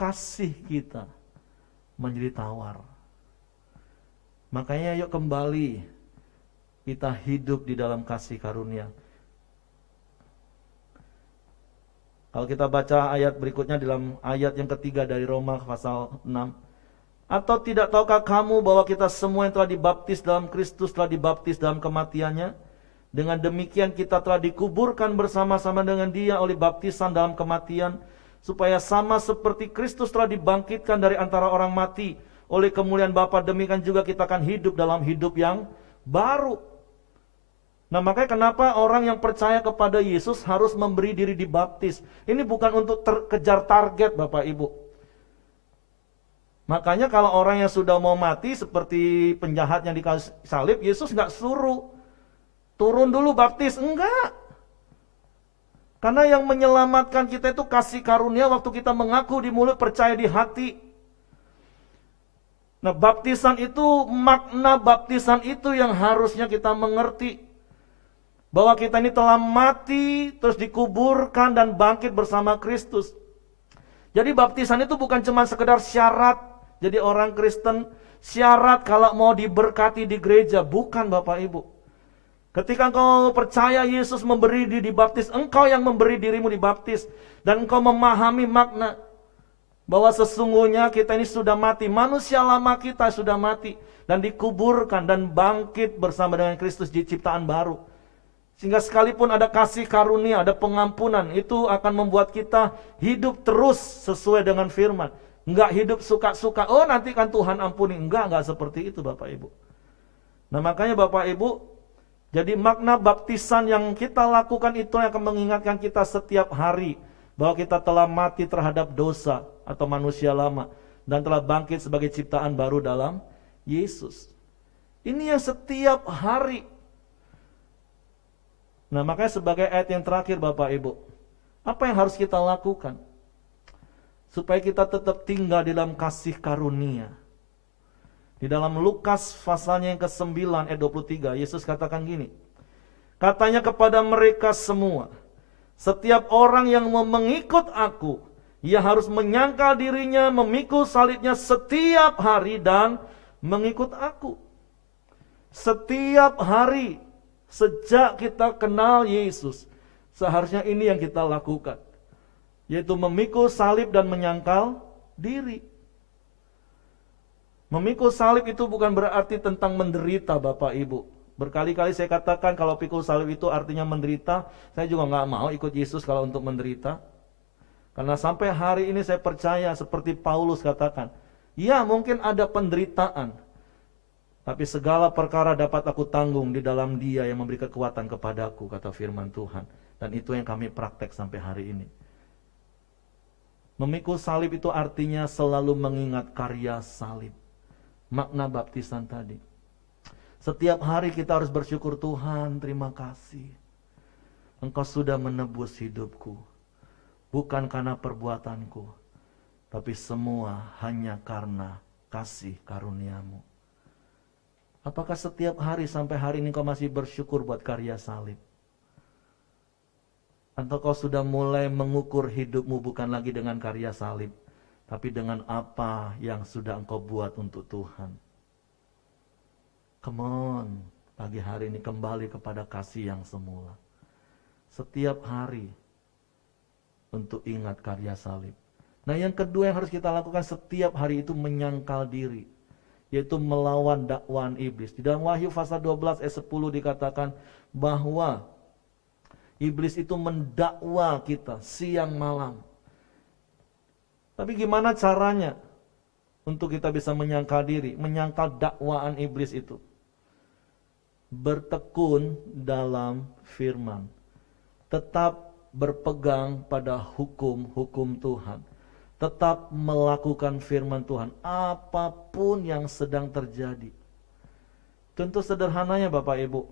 kasih kita menjadi tawar. Makanya yuk kembali kita hidup di dalam kasih karunia. Kalau kita baca ayat berikutnya dalam ayat yang ketiga dari Roma pasal 6. Atau tidak tahukah kamu bahwa kita semua yang telah dibaptis dalam Kristus telah dibaptis dalam kematiannya? Dengan demikian kita telah dikuburkan bersama-sama dengan Dia oleh baptisan dalam kematian, supaya sama seperti Kristus telah dibangkitkan dari antara orang mati oleh kemuliaan Bapa, demikian juga kita akan hidup dalam hidup yang baru. Nah makanya kenapa orang yang percaya kepada Yesus harus memberi diri dibaptis. Ini bukan untuk kejar target Bapak Ibu. Makanya kalau orang yang sudah mau mati seperti penjahat yang dikasih salib, Yesus gak suruh turun dulu baptis, enggak. Karena yang menyelamatkan kita itu kasih karunia waktu kita mengaku di mulut, percaya di hati. Nah baptisan itu, makna baptisan itu yang harusnya kita mengerti. Bahwa kita ini telah mati, terus dikuburkan dan bangkit bersama Kristus. Jadi baptisan itu bukan cuma sekedar syarat jadi orang Kristen, syarat kalau mau diberkati di gereja, bukan Bapak Ibu. Ketika engkau percaya Yesus memberi diri dibaptis, engkau yang memberi dirimu dibaptis, dan engkau memahami makna bahwa sesungguhnya kita ini sudah mati, manusia lama kita sudah mati, dan dikuburkan dan bangkit bersama dengan Kristus di ciptaan baru. Sehingga sekalipun ada kasih karunia, ada pengampunan, itu akan membuat kita hidup terus sesuai dengan firman. Enggak hidup suka-suka, oh nanti kan Tuhan ampuni. Enggak seperti itu Bapak Ibu. Nah makanya Bapak Ibu, jadi makna baptisan yang kita lakukan itu yang akan mengingatkan kita setiap hari bahwa kita telah mati terhadap dosa atau manusia lama dan telah bangkit sebagai ciptaan baru dalam Yesus. Ini yang setiap hari. Nah makanya sebagai ayat yang terakhir Bapak Ibu, apa yang harus kita lakukan supaya kita tetap tinggal di dalam kasih karunia? Di dalam Lukas pasalnya yang ke-9 ayat 23, Yesus katakan gini, katanya kepada mereka semua, setiap orang yang mau mengikut aku, ia harus menyangkal dirinya, memikul salibnya setiap hari dan mengikut aku. Setiap hari sejak kita kenal Yesus, seharusnya ini yang kita lakukan, yaitu memikul salib dan menyangkal diri. Memikul salib itu bukan berarti tentang menderita, Bapak Ibu. Berkali-kali saya katakan kalau pikul salib itu artinya menderita, saya juga nggak mau ikut Yesus kalau untuk menderita. Karena sampai hari ini saya percaya seperti Paulus katakan, ya mungkin ada penderitaan, tapi segala perkara dapat aku tanggung di dalam Dia yang memberi kekuatan kepadaku, kata firman Tuhan. Dan itu yang kami praktek sampai hari ini. Memikul salib itu artinya selalu mengingat karya salib. Makna baptisan tadi. Setiap hari kita harus bersyukur, Tuhan, terima kasih. Engkau sudah menebus hidupku. Bukan karena perbuatanku, tapi semua hanya karena kasih karunia-Mu. Apakah setiap hari sampai hari ini kau masih bersyukur buat karya salib? Atau kau sudah mulai mengukur hidupmu bukan lagi dengan karya salib, tapi dengan apa yang sudah engkau buat untuk Tuhan? Come on, pagi hari ini kembali kepada kasih yang semula. Setiap hari untuk ingat karya salib. Nah, yang kedua yang harus kita lakukan setiap hari itu menyangkal diri, yaitu melawan dakwaan iblis. Di dalam Wahyu pasal 12 ayat 10 dikatakan bahwa iblis itu mendakwa kita siang malam. Tapi gimana caranya untuk kita bisa menyangkal diri, menyangkal dakwaan iblis itu? Bertekun dalam firman. Tetap berpegang pada hukum-hukum Tuhan. Tetap melakukan firman Tuhan apapun yang sedang terjadi. Contoh sederhananya Bapak Ibu,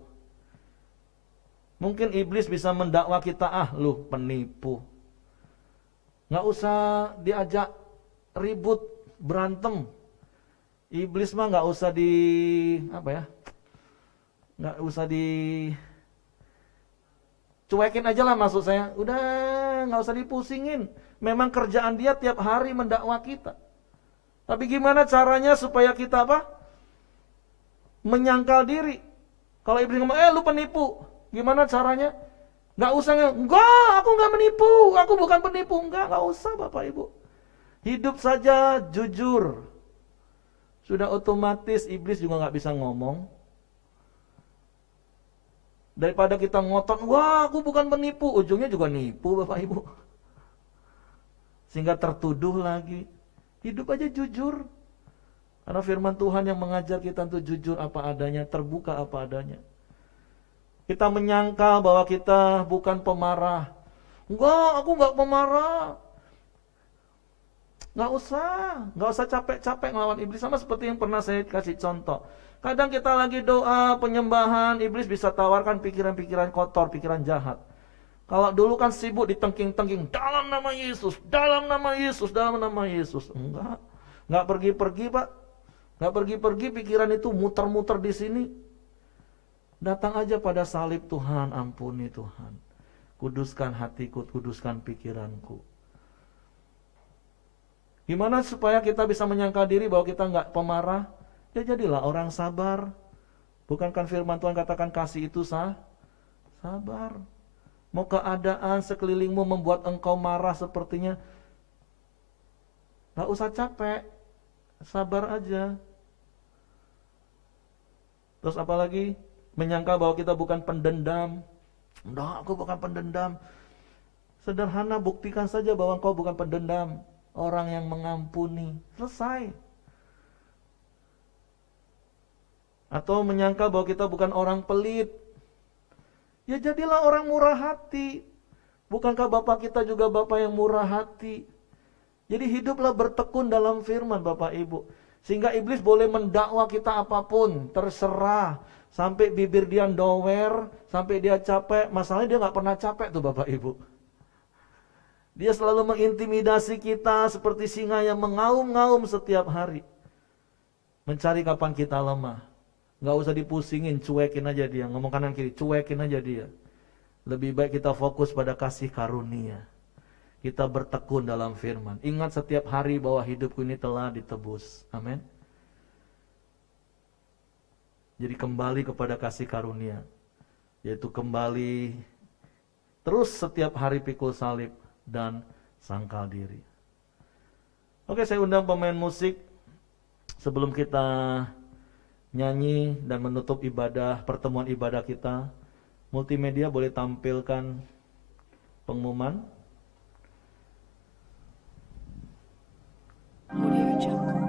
mungkin iblis bisa mendakwa kita, lu penipu, nggak usah diajak ribut berantem. Iblis mah nggak usah nggak usah cuekin aja lah, maksud saya. Udah nggak usah dipusingin. Memang kerjaan dia tiap hari mendakwa kita. Tapi gimana caranya supaya kita menyangkal diri? Kalau iblis ngomong, lu penipu. Gimana caranya? Nggak usah, enggak, aku nggak menipu, aku bukan penipu. Nggak usah Bapak Ibu. Hidup saja jujur. Sudah otomatis iblis juga nggak bisa ngomong. Daripada kita ngotot, wah aku bukan penipu, ujungnya juga nipu Bapak Ibu. Sehingga tertuduh lagi. Hidup aja jujur. Karena firman Tuhan yang mengajar kita untuk jujur apa adanya, terbuka apa adanya. Kita menyangkal bahwa kita bukan pemarah. Enggak, aku enggak pemarah. Enggak usah capek-capek ngelawan iblis. Sama seperti yang pernah saya kasih contoh. Kadang kita lagi doa, penyembahan, iblis bisa tawarkan pikiran-pikiran kotor, pikiran jahat. Kalau dulu kan sibuk ditengking-tengking, dalam nama Yesus, dalam nama Yesus, dalam nama Yesus. Enggak pergi-pergi Pak. Enggak pergi-pergi, pikiran itu muter-muter di sini. Datang aja pada salib, Tuhan, ampuni Tuhan. Kuduskan hatiku, kuduskan pikiranku. Gimana supaya kita bisa menyangkal diri bahwa kita enggak pemarah? Ya jadilah orang sabar. Bukankah firman Tuhan katakan kasih itu sabar. Mau keadaan sekelilingmu membuat engkau marah sepertinya, gak usah capek, sabar aja. Terus apalagi? Menyangka bahwa kita bukan pendendam. Enggak, aku bukan pendendam. Sederhana, buktikan saja bahwa engkau bukan pendendam. Orang yang mengampuni. Selesai. Atau menyangka bahwa kita bukan orang pelit. Ya jadilah orang murah hati. Bukankah Bapak kita juga Bapak yang murah hati? Jadi hiduplah bertekun dalam firman Bapak Ibu. Sehingga iblis boleh mendakwa kita apapun, terserah. Sampai bibir dia dower, sampai dia capek. Masalahnya dia gak pernah capek tuh Bapak Ibu. Dia selalu mengintimidasi kita seperti singa yang mengaum-ngaum setiap hari. Mencari kapan kita lemah. Gak usah dipusingin, cuekin aja dia. Ngomong kanan kiri, cuekin aja dia. Lebih baik kita fokus pada kasih karunia. Kita bertekun dalam firman. Ingat setiap hari bahwa hidupku ini telah ditebus. Amin. Jadi kembali kepada kasih karunia, yaitu kembali terus setiap hari pikul salib dan sangkal diri. Oke, saya undang pemain musik sebelum kita nyanyi dan menutup pertemuan ibadah kita. Multimedia boleh tampilkan pengumuman. Audio Jungle.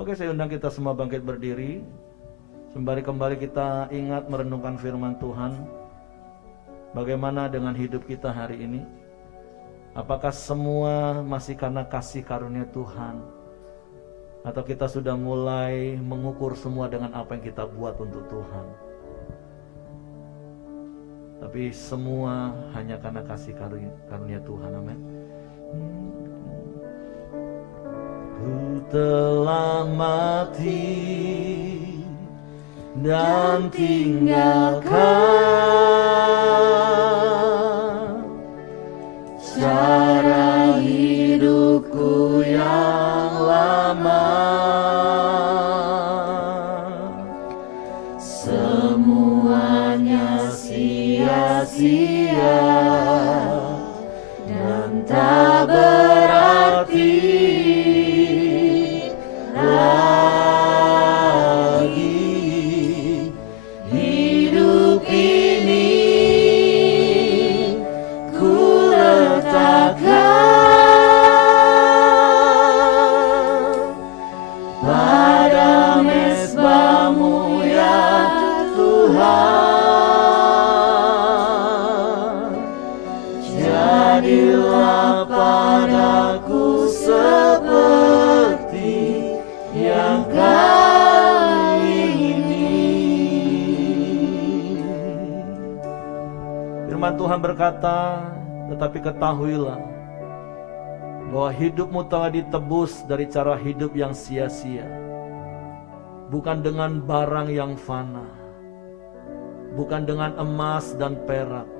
Oke, saya undang kita semua bangkit berdiri. Sembari kembali kita ingat merenungkan firman Tuhan. Bagaimana dengan hidup kita hari ini? Apakah semua masih karena kasih karunia Tuhan? Atau kita sudah mulai mengukur semua dengan apa yang kita buat untuk Tuhan? Tapi semua hanya karena kasih karunia Tuhan, amin. Ku telah mati dan tinggalkan cara hidupku yang lama. Semuanya sia-sia dan tak berarti lagi. Hidup ini ku letakkan pada mezbah-Mu ya Tuhan. Jadilah padaku seperti yang Kau ingini. Firman Tuhan berkata, tetapi ketahuilah bahwa hidupmu telah ditebus dari cara hidup yang sia-sia, bukan dengan barang yang fana, bukan dengan emas dan perak,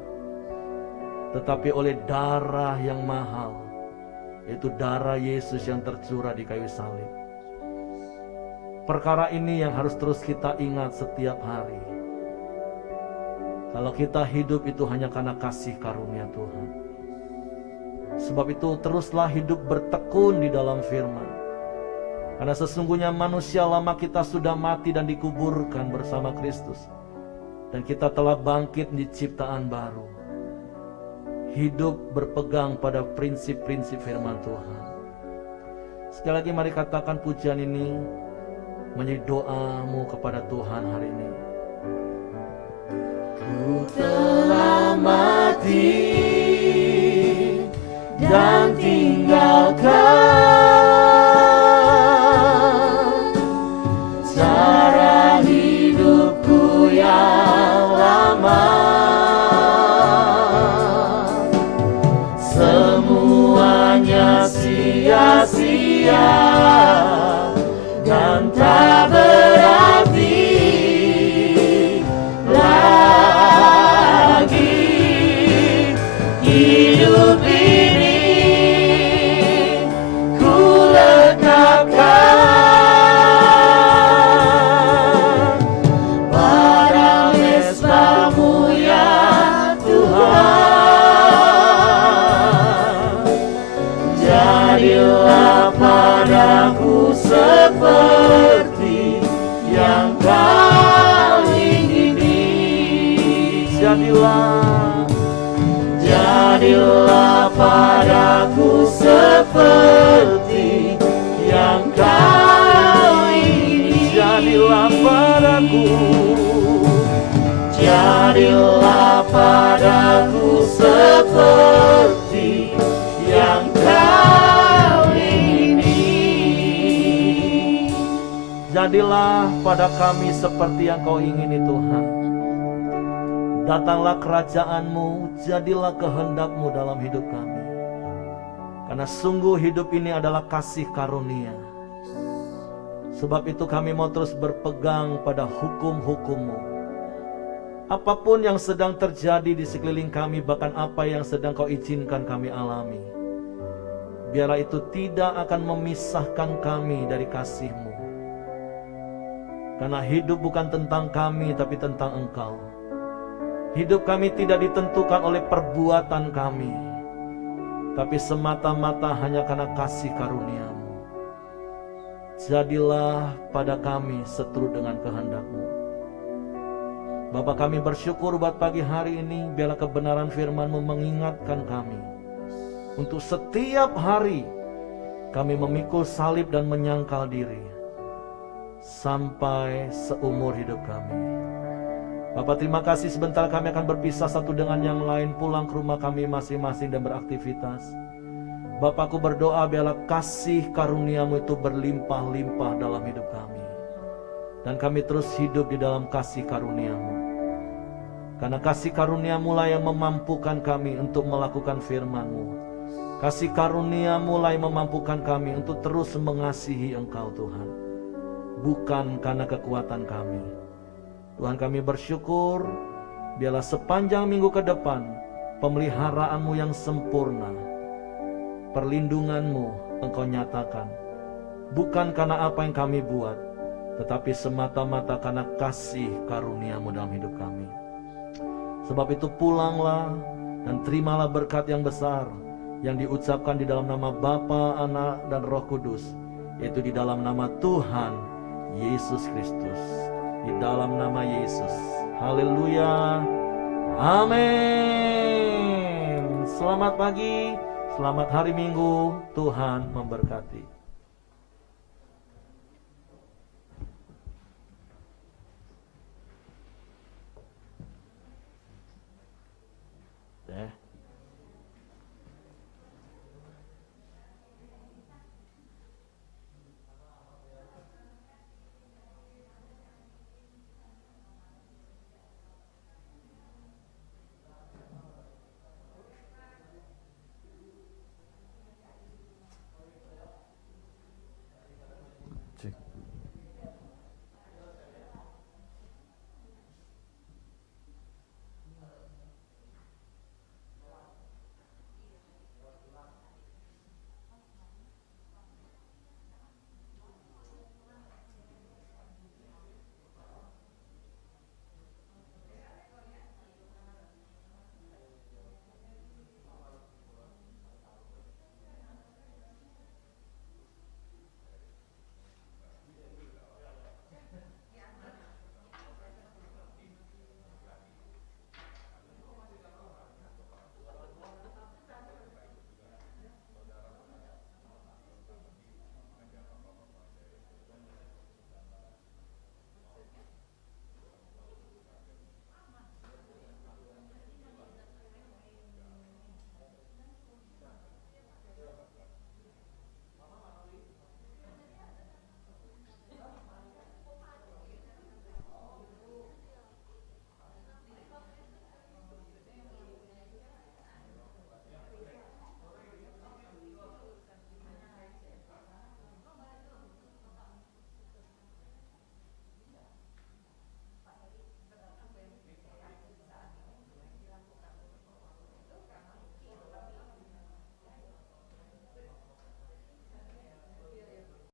tetapi oleh darah yang mahal, yaitu darah Yesus yang tercurah di kayu salib. Perkara ini yang harus terus kita ingat setiap hari. Kalau kita hidup itu hanya karena kasih karunia Tuhan. Sebab itu teruslah hidup bertekun di dalam firman. Karena sesungguhnya manusia lama kita sudah mati dan dikuburkan bersama Kristus. Dan kita telah bangkit di ciptaan baru. Hidup berpegang pada prinsip-prinsip firman Tuhan. Sekali lagi mari katakan pujian ini menjadi doamu kepada Tuhan hari ini. Ku telah mati dan tinggalkan cara hidupku yang lama. Semuanya sia-sia dan tak berarti lagi. padaku seperti yang Kau ingini. Jadilah padaku seperti yang Kau ingini. Jadilah padaku seperti yang Kau ingini. Jadilah pada kami seperti yang Kau ingini, Tuhan. Datanglah kerajaan-Mu, jadilah kehendak-Mu dalam hidup kami. Karena sungguh hidup ini adalah kasih karunia. Sebab itu kami mau terus berpegang pada hukum-hukum-Mu. Apapun yang sedang terjadi di sekeliling kami, bahkan apa yang sedang Kau izinkan kami alami, biarlah itu tidak akan memisahkan kami dari kasih-Mu. Karena hidup bukan tentang kami, tapi tentang Engkau. Hidup kami tidak ditentukan oleh perbuatan kami, tapi semata-mata hanya karena kasih karunia-Mu. Jadilah pada kami seturut dengan kehendak-Mu. Bapa, kami bersyukur buat pagi hari ini, biarlah kebenaran firman-Mu mengingatkan kami untuk setiap hari kami memikul salib dan menyangkal diri sampai seumur hidup kami. Bapak, terima kasih, sebentar kami akan berpisah satu dengan yang lain, pulang ke rumah kami masing-masing dan beraktivitas. Bapakku berdoa biarlah kasih karunia-Mu itu berlimpah-limpah dalam hidup kami, dan kami terus hidup di dalam kasih karunia-Mu. Karena kasih karunia-Mu lah yang memampukan kami untuk melakukan firman-Mu. Kasih karunia-Mu lah yang memampukan kami untuk terus mengasihi Engkau, Tuhan, bukan karena kekuatan kami. Tuhan, kami bersyukur, biarlah sepanjang minggu ke depan pemeliharaan-Mu yang sempurna, perlindungan-Mu Engkau nyatakan, bukan karena apa yang kami buat, tetapi semata-mata karena kasih karunia-Mu dalam hidup kami. Sebab itu pulanglah dan terimalah berkat yang besar yang diucapkan di dalam nama Bapa, Anak, dan Roh Kudus, yaitu di dalam nama Tuhan Yesus Kristus. Di dalam nama Yesus. Haleluya. Amin. Selamat pagi, selamat hari Minggu. Tuhan memberkati.